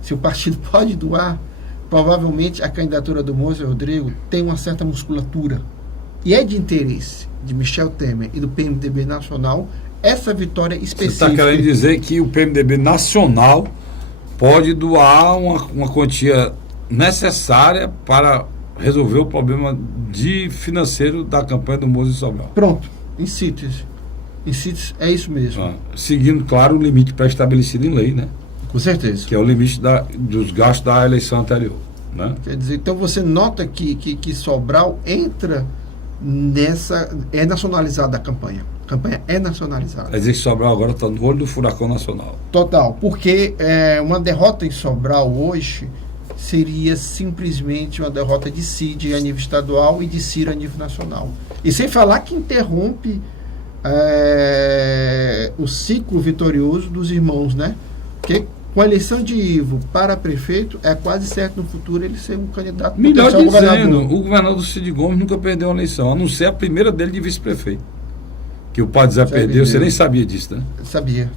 Se o partido pode doar, provavelmente a candidatura do Moses Rodrigo tem uma certa musculatura. E é de interesse de Michel Temer e do PMDB Nacional essa vitória específica. Você está querendo dizer que o PMDB Nacional pode doar uma quantia necessária para resolver o problema financeiro da campanha do Moses Sobral? Pronto, em síntese. É isso mesmo. Seguindo, claro, o limite pré-estabelecido em lei, né? Com certeza. Que é o limite dos gastos da eleição anterior. Né? Quer dizer, então você nota que Sobral entra nessa... É nacionalizada a campanha. A campanha é nacionalizada. Quer dizer que Sobral agora está no olho do furacão nacional. Total. Porque uma derrota em Sobral hoje seria simplesmente uma derrota de Cid a nível estadual e de Ciro a nível nacional. E sem falar que interrompe o ciclo vitorioso dos irmãos, né? Porque com a eleição de Ivo para prefeito, é quase certo no futuro ele ser um candidato melhor dizendo, governador. O governador Cid Gomes nunca perdeu uma eleição, a não ser a primeira dele de vice-prefeito. Que o Padre Zé perdeu, você nem sabia disso, né? Sabia.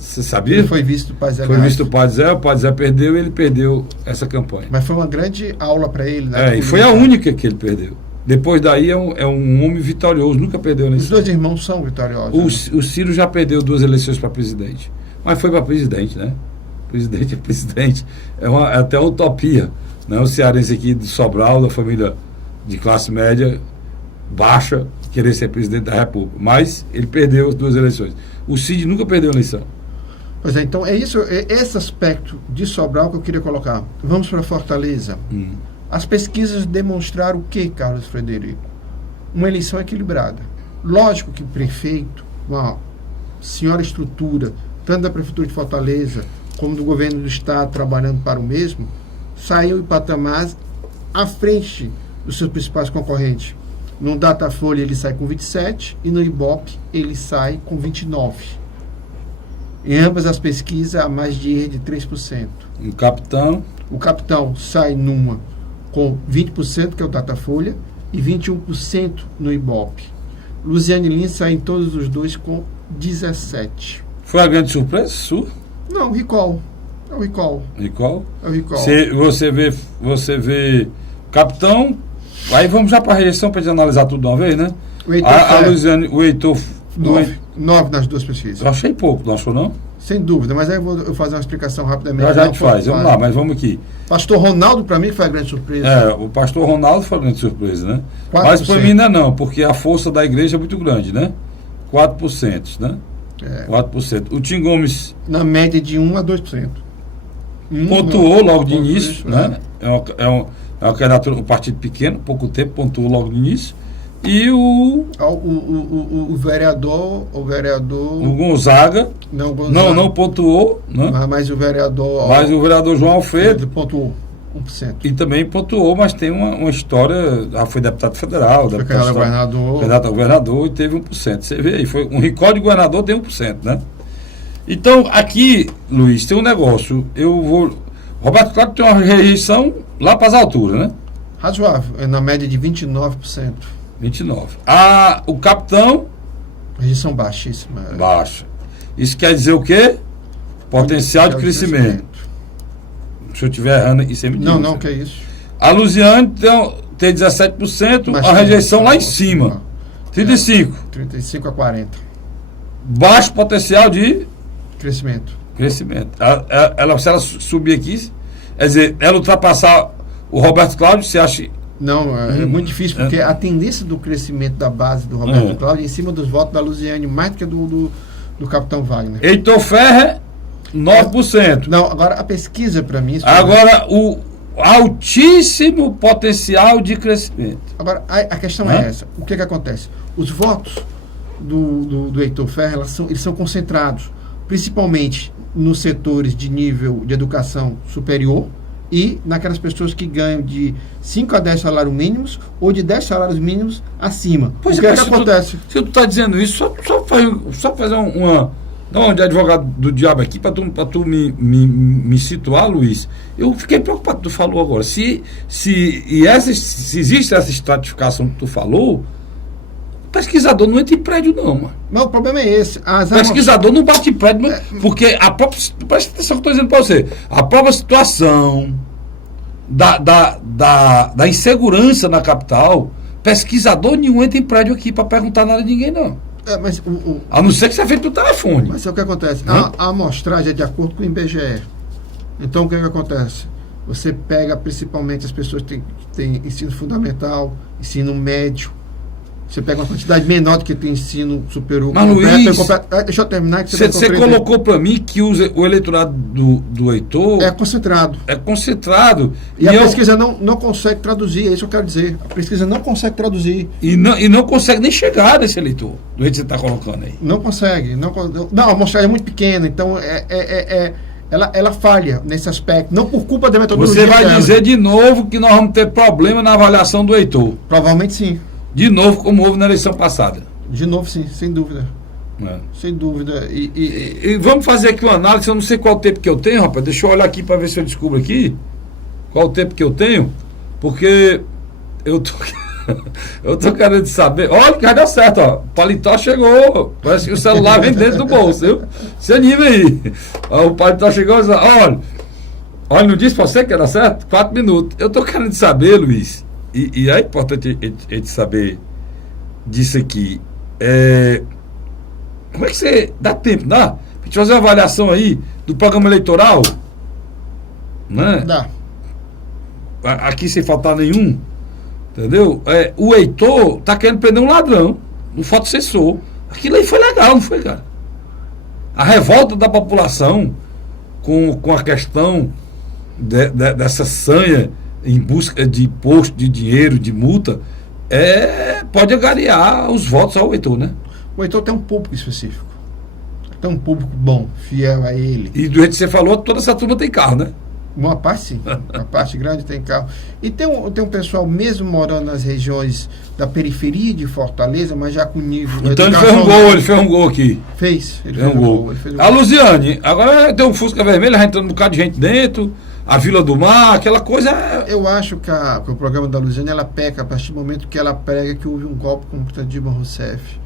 Você sabia? Ele foi visto do Padre Zé. Foi visto do Padre Zé perdeu e ele perdeu essa campanha. Mas foi uma grande aula para ele, né? E foi a única que ele perdeu. Depois daí é um homem vitorioso, nunca perdeu a eleição. Os dois irmãos são vitoriosos. O Ciro já perdeu 2 eleições para presidente. Mas foi para presidente, né? Presidente é presidente. É até uma utopia. Né? O cearense aqui de Sobral, da família de classe média baixa, querer ser presidente da República. Mas ele perdeu as 2 eleições. O Cid nunca perdeu a eleição. Pois é, então é esse aspecto de Sobral que eu queria colocar. Vamos para Fortaleza. As pesquisas demonstraram o que, Carlos Frederico? Uma eleição equilibrada. Lógico que o prefeito, uma senhora estrutura, tanto da Prefeitura de Fortaleza, como do governo do Estado, trabalhando para o mesmo, saiu em patamares à frente dos seus principais concorrentes. No Datafolha ele sai com 27 e no Ibope ele sai com 29. Em ambas as pesquisas há mais de erro de 3%. O Capitão. O Capitão sai numa com 20%, que é o Datafolha, e 21% no Ibope. Luciane Lins sai em todos os dois com 17%. Foi a grande surpresa sua? Não, recall. É o recall. Recall? É o recall. Você vê Capitão, aí vamos já para a rejeição para a gente analisar tudo de uma vez, né? O Heitor A Luciane, o Heitor... 9 nas duas pesquisas. Eu achei pouco, não achou não? Sem dúvida, mas aí eu vou fazer uma explicação rapidamente. Já a gente faz, vamos lá, mas vamos aqui. Pastor Ronaldo, para mim, foi a grande surpresa. O pastor Ronaldo foi a grande surpresa, né? 4%. Mas para mim ainda não, porque a força da igreja é muito grande, né? 4%, né? 4%. O Tim Gomes... Na média de 1 a 2%. Pontuou logo de início, né? É uma candidatura, um partido pequeno, pouco tempo, pontuou logo de início. E o vereador... O Gonzaga. Não pontuou, né? Mas o vereador... Mas o vereador João Alfredo pontuou 1%. E também pontuou, mas tem uma história. Já foi deputado federal, foi candidato a governador e teve 1%. Você vê aí, foi um recorde de governador, tem 1%, né? Então, aqui, Luiz, tem um negócio. Roberto Cláudio tem uma rejeição lá para as alturas, né? Razoável, é na média de 29%. 29%. O Capitão... Rejeição baixíssima. Baixa. Isso quer dizer o quê? Potencial de crescimento. Se eu estiver errando, isso é mentira. Não, que é isso. A Luciane tem 17%, mas a rejeição lá em cima. 35%. 35 a 40%. Baixo potencial de... Crescimento. Se ela subir aqui, quer dizer, ela ultrapassar o Roberto Cláudio, você acha... Não, é muito difícil, porque a tendência do crescimento da base do Roberto Cláudio é em cima dos votos da Luciane, mais do que do Capitão Wagner. Heitor Ferrer, 9%. Não, agora a pesquisa para mim... Agora, o altíssimo potencial de crescimento. Agora, a questão é essa. O que acontece? Os votos do Heitor Ferrer, eles são concentrados, principalmente nos setores de nível de educação superior, e naquelas pessoas que ganham de 5 a 10 salários mínimos ou de 10 salários mínimos acima. Pois o que acontece? Se tu está dizendo isso, só fazer uma de advogado do diabo aqui para tu me situar, Luiz. Eu fiquei preocupado que tu falou agora. Se existe essa estratificação que tu falou, pesquisador não entra em prédio não, mano. Mas o problema é esse. Pesquisador não bate em prédio, porque a própria... Presta atenção que eu estou dizendo para você. A própria situação da insegurança na capital, pesquisador nenhum entra em prédio aqui para perguntar nada de ninguém, não. Mas a não ser que seja feito pelo telefone. Mas é o que acontece. A amostragem é de acordo com o IBGE. Então, o que acontece? Você pega principalmente as pessoas que têm ensino fundamental, ensino médio. Você pega uma quantidade menor do que tem ensino superior. Mas, Luiz, deixa eu terminar. Você colocou para mim que o eleitorado do Heitor... É concentrado. E a pesquisa não consegue traduzir, é isso que eu quero dizer. A pesquisa não consegue traduzir. E não consegue nem chegar nesse eleitor, do jeito que você está colocando aí. Não consegue. Não, a amostragem é muito pequena, então ela falha nesse aspecto. Não por culpa da metodologia. Você vai dizer de novo que nós vamos ter problema na avaliação do Heitor. Provavelmente sim. De novo, como houve na eleição passada. De novo, sim, sem dúvida. Sem dúvida. E vamos fazer aqui uma análise. Eu não sei qual o tempo que eu tenho, rapaz. Deixa eu olhar aqui para ver se eu descubro aqui qual o tempo que eu tenho. Porque eu tô querendo saber. Olha, que vai dar certo, ó. O paletó chegou. Parece que o celular vem dentro do bolso, viu? Se anime aí. O paletó chegou e olha, não disse para você que ia dar certo? 4 minutos. Eu tô querendo saber, Luiz. E é importante a gente saber disso aqui. Como é que você dá tempo, dá? Pra gente fazer uma avaliação aí do programa eleitoral? Né? Dá. Aqui sem faltar nenhum. Entendeu? O Heitor tá querendo prender um ladrão no fotossensor. Aquilo aí foi legal, não foi, cara? A revolta da população com a questão dessa sanha em busca de imposto, de dinheiro, de multa, pode angariar os votos ao Heitor, né? O Heitor tem um público específico. Tem um público bom, fiel a ele. E do jeito que você falou, toda essa turma tem carro, né? Uma parte sim, uma parte grande tem carro. E tem um pessoal, mesmo morando nas regiões da periferia de Fortaleza, mas já com nível... Então ele fez um gol aqui. Ele fez um gol. A Luziane, agora tem um Fusca vermelho, já entrando um bocado de gente dentro, a Vila do Mar, aquela coisa... Eu acho que o programa da Luziane, ela peca a partir do momento que ela prega que houve um golpe contra Dilma Rousseff.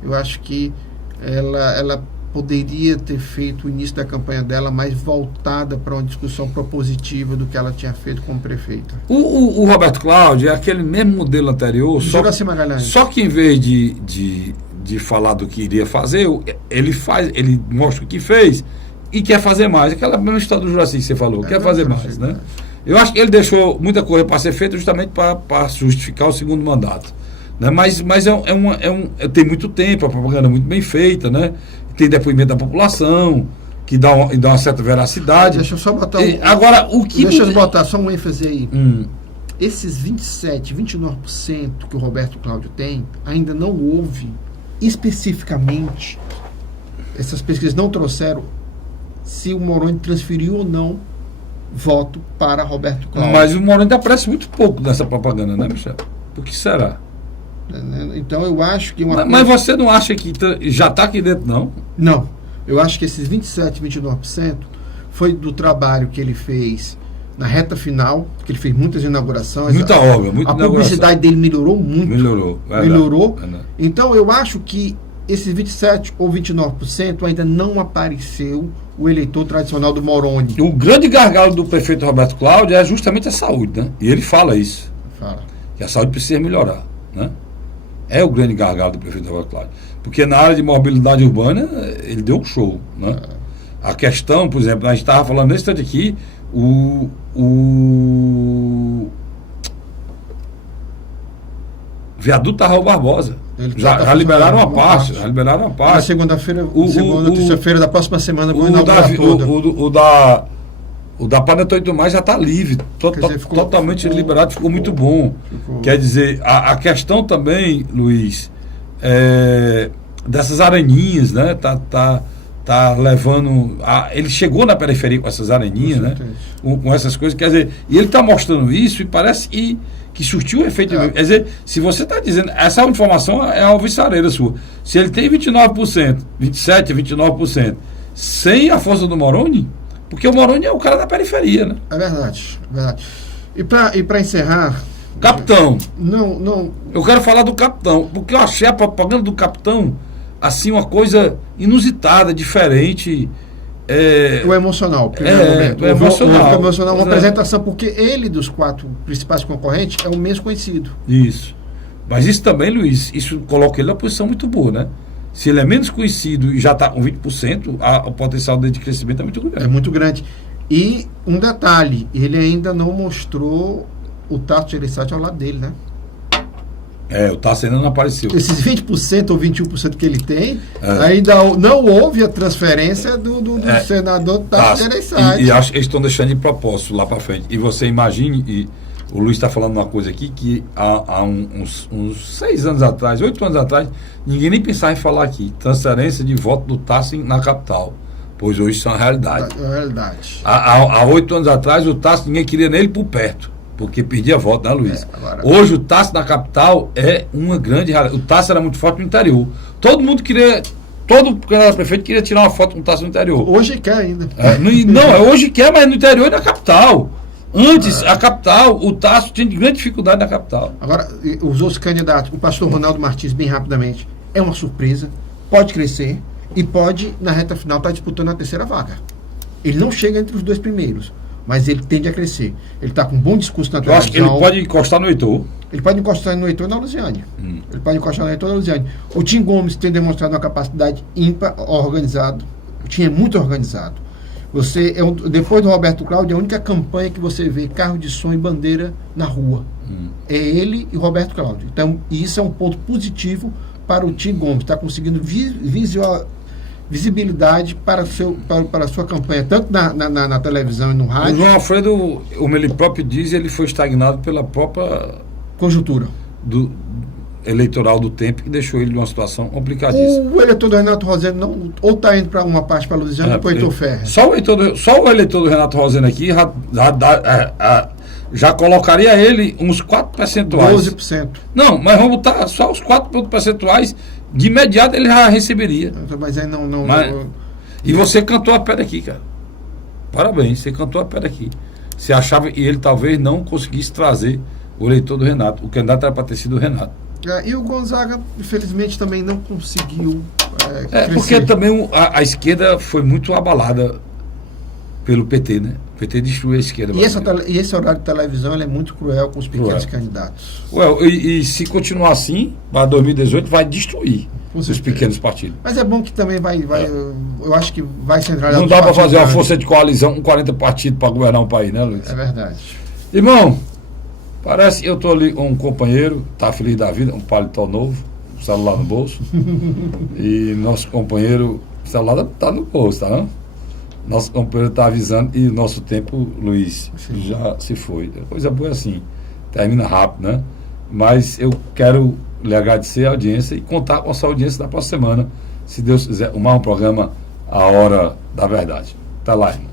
Eu acho que ela poderia ter feito o início da campanha dela mais voltada para uma discussão propositiva do que ela tinha feito como prefeita. O Roberto Cláudio é aquele mesmo modelo anterior, só que em vez de falar do que iria fazer, ele mostra o que fez e quer fazer mais. Aquela mesma história do Juraci que você falou, quer fazer mais, né? Eu acho que ele deixou muita coisa para ser feita justamente para justificar o segundo mandato, né? Mas tem muito tempo, a propaganda é muito bem feita, né? Tem depoimento da população, que dá uma certa veracidade. Deixa eu só botar Deixa eu botar só um ênfase aí. Esses 27%, 29% que o Roberto Cláudio tem, ainda não houve especificamente, essas pesquisas não trouxeram se o Moroni transferiu ou não voto para Roberto Cláudio. Mas o Moroni aparece muito pouco nessa propaganda, né, Michel? Por que será? Então eu acho que... Mas você não acha que já está aqui dentro, não? Não. Eu acho que esses 27%, 29% foi do trabalho que ele fez na reta final, que ele fez muitas inaugurações. Muita obra, muita inauguração. A publicidade dele melhorou muito. Melhorou. Então eu acho que esses 27% ou 29% ainda não apareceu o eleitor tradicional do Moroni. O grande gargalo do prefeito Roberto Cláudio é justamente a saúde, né? E ele fala isso. Que a saúde precisa melhorar, né? É o grande gargalo do prefeito Roberto Cláudio. Porque na área de mobilidade urbana, ele deu um show, né? A questão, por exemplo, a gente estava falando nesse instante aqui, o viaduto Raul Barbosa. Já liberaram uma parte. Já liberaram uma parte. Na segunda-feira, terça-feira da próxima semana, vão inaugurar toda. O da Planeta 8 Mais já está livre, totalmente liberado, ficou muito bom. Quer dizer, a questão também, Luiz, dessas areninhas, né? Tá levando. Ele chegou na periferia com essas areninhas, né? Com essas coisas, quer dizer, e ele está mostrando isso e parece que surtiu o efeito. Quer dizer, se você está dizendo, essa informação é a alvissareira sua. Se ele tem 29%, 27%, 29%, sem a força do Moroni. Porque o Moroni é o cara da periferia, né? É verdade. E para encerrar... Capitão. Não. Eu quero falar do capitão, porque eu achei a propaganda do capitão, assim, uma coisa inusitada, diferente. O emocional. O emocional. Uma apresentação, porque ele, dos 4 principais concorrentes, é o menos conhecido. Isso. Mas isso também, Luiz, isso coloca ele numa posição muito boa, né? Se ele é menos conhecido e já está com 20%, o potencial dele de crescimento é muito grande. É muito grande. E um detalhe, ele ainda não mostrou o Tasso Gereissati ao lado dele, né? O Tasso ainda não apareceu. Esses 20% ou 21% que ele tem, ainda não houve a transferência do senador Tasso Gereissati. E acho que eles estão deixando de propósito lá para frente. E você imagine... O Luiz está falando uma coisa aqui que há uns 6 anos atrás, 8 anos atrás, ninguém nem pensava em falar aqui. Transferência de voto do Tasso na capital. Pois hoje isso é uma realidade. É uma realidade. Há 8 anos atrás, o Tasso, ninguém queria nele por perto, porque perdia voto, né, Luiz? Hoje o Tasso na capital é uma grande realidade. O Tasso era muito forte no interior. Todo mundo queria... Todo candidato a prefeito queria tirar uma foto com o Tasso no interior. Hoje quer ainda. Hoje quer, mas no interior e na capital. Antes, a capital, o Tasso tinha grande dificuldade na capital. Agora, os outros candidatos, o pastor Ronaldo Martins, bem rapidamente, é uma surpresa, pode crescer e pode, na reta final, estar disputando a terceira vaga. Ele não chega entre os 2 primeiros, mas ele tende a crescer. Ele está com um bom discurso na televisão. Eu acho que ele pode encostar no Heitor. Ele pode encostar no Heitor e na Luziane. Ele pode encostar no Heitor e na Luziane. O Tim Gomes tem demonstrado uma capacidade ímpar, organizado. O Tim é muito organizado. Depois do Roberto Cláudio, a única campanha que você vê carro de som e bandeira na rua. É ele e o Roberto Cláudio. Então, isso é um ponto positivo para o Tim Gomes. Está conseguindo visibilidade para a sua campanha, tanto na televisão e no rádio. O João Alfredo, como ele próprio diz, ele foi estagnado pela própria conjuntura. eleitoral do tempo que deixou ele numa situação complicadíssima. O eleitor do Renato Rosendo não, ou está indo para uma parte para Luiziano ou para o Heitor Ferrer. Só o eleitor do Renato Rosendo aqui já colocaria ele uns 4 percentuais. 12%. Não, mas vamos botar só os 4 pontos percentuais, de imediato ele já receberia. Mas aí não. E você cantou a pedra aqui, cara. Parabéns, você cantou a pedra aqui. Você achava que ele talvez não conseguisse trazer o eleitor do Renato. O candidato era para ter sido o Renato. E o Gonzaga, infelizmente, também não conseguiu. Porque também a esquerda foi muito abalada pelo PT, né? O PT destruiu a esquerda. E esse horário de televisão ele é muito cruel com os pequenos candidatos. E se continuar assim, para 2018 vai destruir os pequenos partidos. Mas é bom que também vai eu acho que vai centralizar. Não dá para fazer uma força de coalizão com 40 partidos para governar um país, né, Luiz? É verdade. Irmão, parece que eu estou ali com um companheiro, tá feliz da vida, um paletó novo, um celular no bolso. E nosso companheiro, o celular tá no bolso, tá não? Nosso companheiro está avisando e o nosso tempo, Luiz, já se foi. Coisa boa assim, termina rápido, né? Mas eu quero lhe agradecer a audiência e contar com a sua audiência na próxima semana, se Deus quiser, mais um programa A Hora da Verdade. Tá lá, irmão.